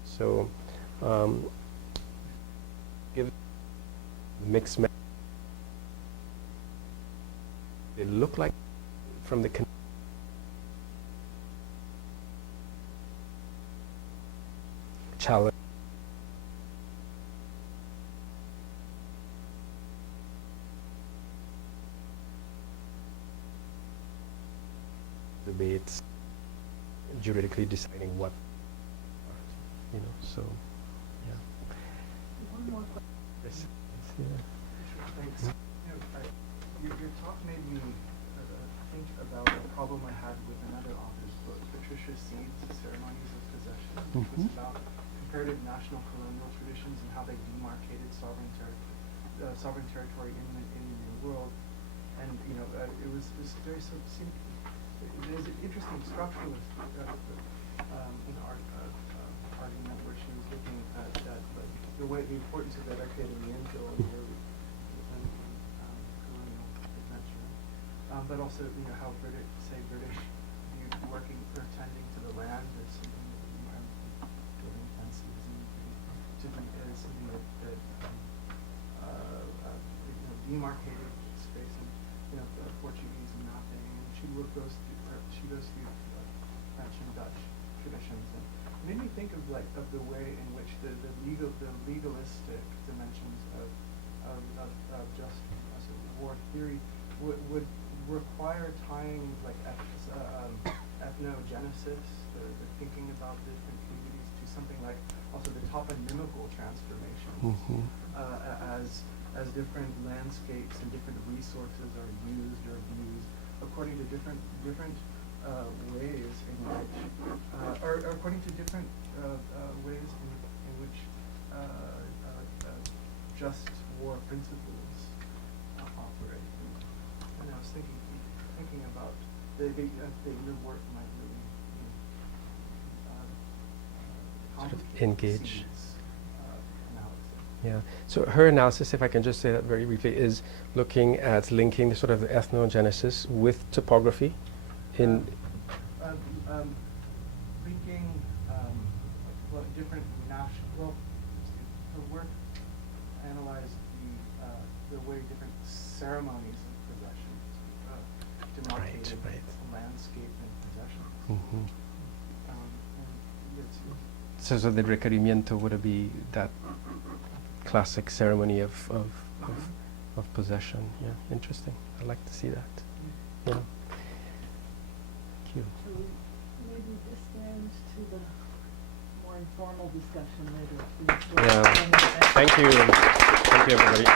So give mixed message. They look like from the challenge. Debates, juridically deciding what, so, yeah. One more question. Yes, Thanks. Your talk made me think about a problem I had with another author's book, Patricia Seed's Ceremonies of Possession. It was about comparative national colonial traditions and how they demarcated sovereign territory in the New World. And it was very there's an interesting structuralist argument where she was looking at that, the importance of that decade in the infill and colonial adventure, but also how British viewed working or tending to the land as something that building fences and to be as something that demarcated space, and Portuguese and nothing. And she goes through French and Dutch traditions, and it made me think of the way in which the legalistic dimensions of just war theory would require tying ethnogenesis, the thinking about different communities, to something like also the toponymical transformations, as different landscapes and different resources are used or abused according to different ways in which, or according to different ways in which just war principles operate. And I was thinking about your work might really sort of engage. Analysis. Yeah. So her analysis, if I can just say that very briefly, is looking at linking the sort of ethnogenesis with topography in linking different national. Her work analyzed the way different ceremonies of possession demarcated landscape and possessions. Mm-hmm. And it's So the requerimiento would be that classic ceremony of possession. Yeah, interesting. I'd like to see that. Yeah. Thank you. So maybe this stands to the more informal discussion later. Yeah. Thank you. Thank you, everybody.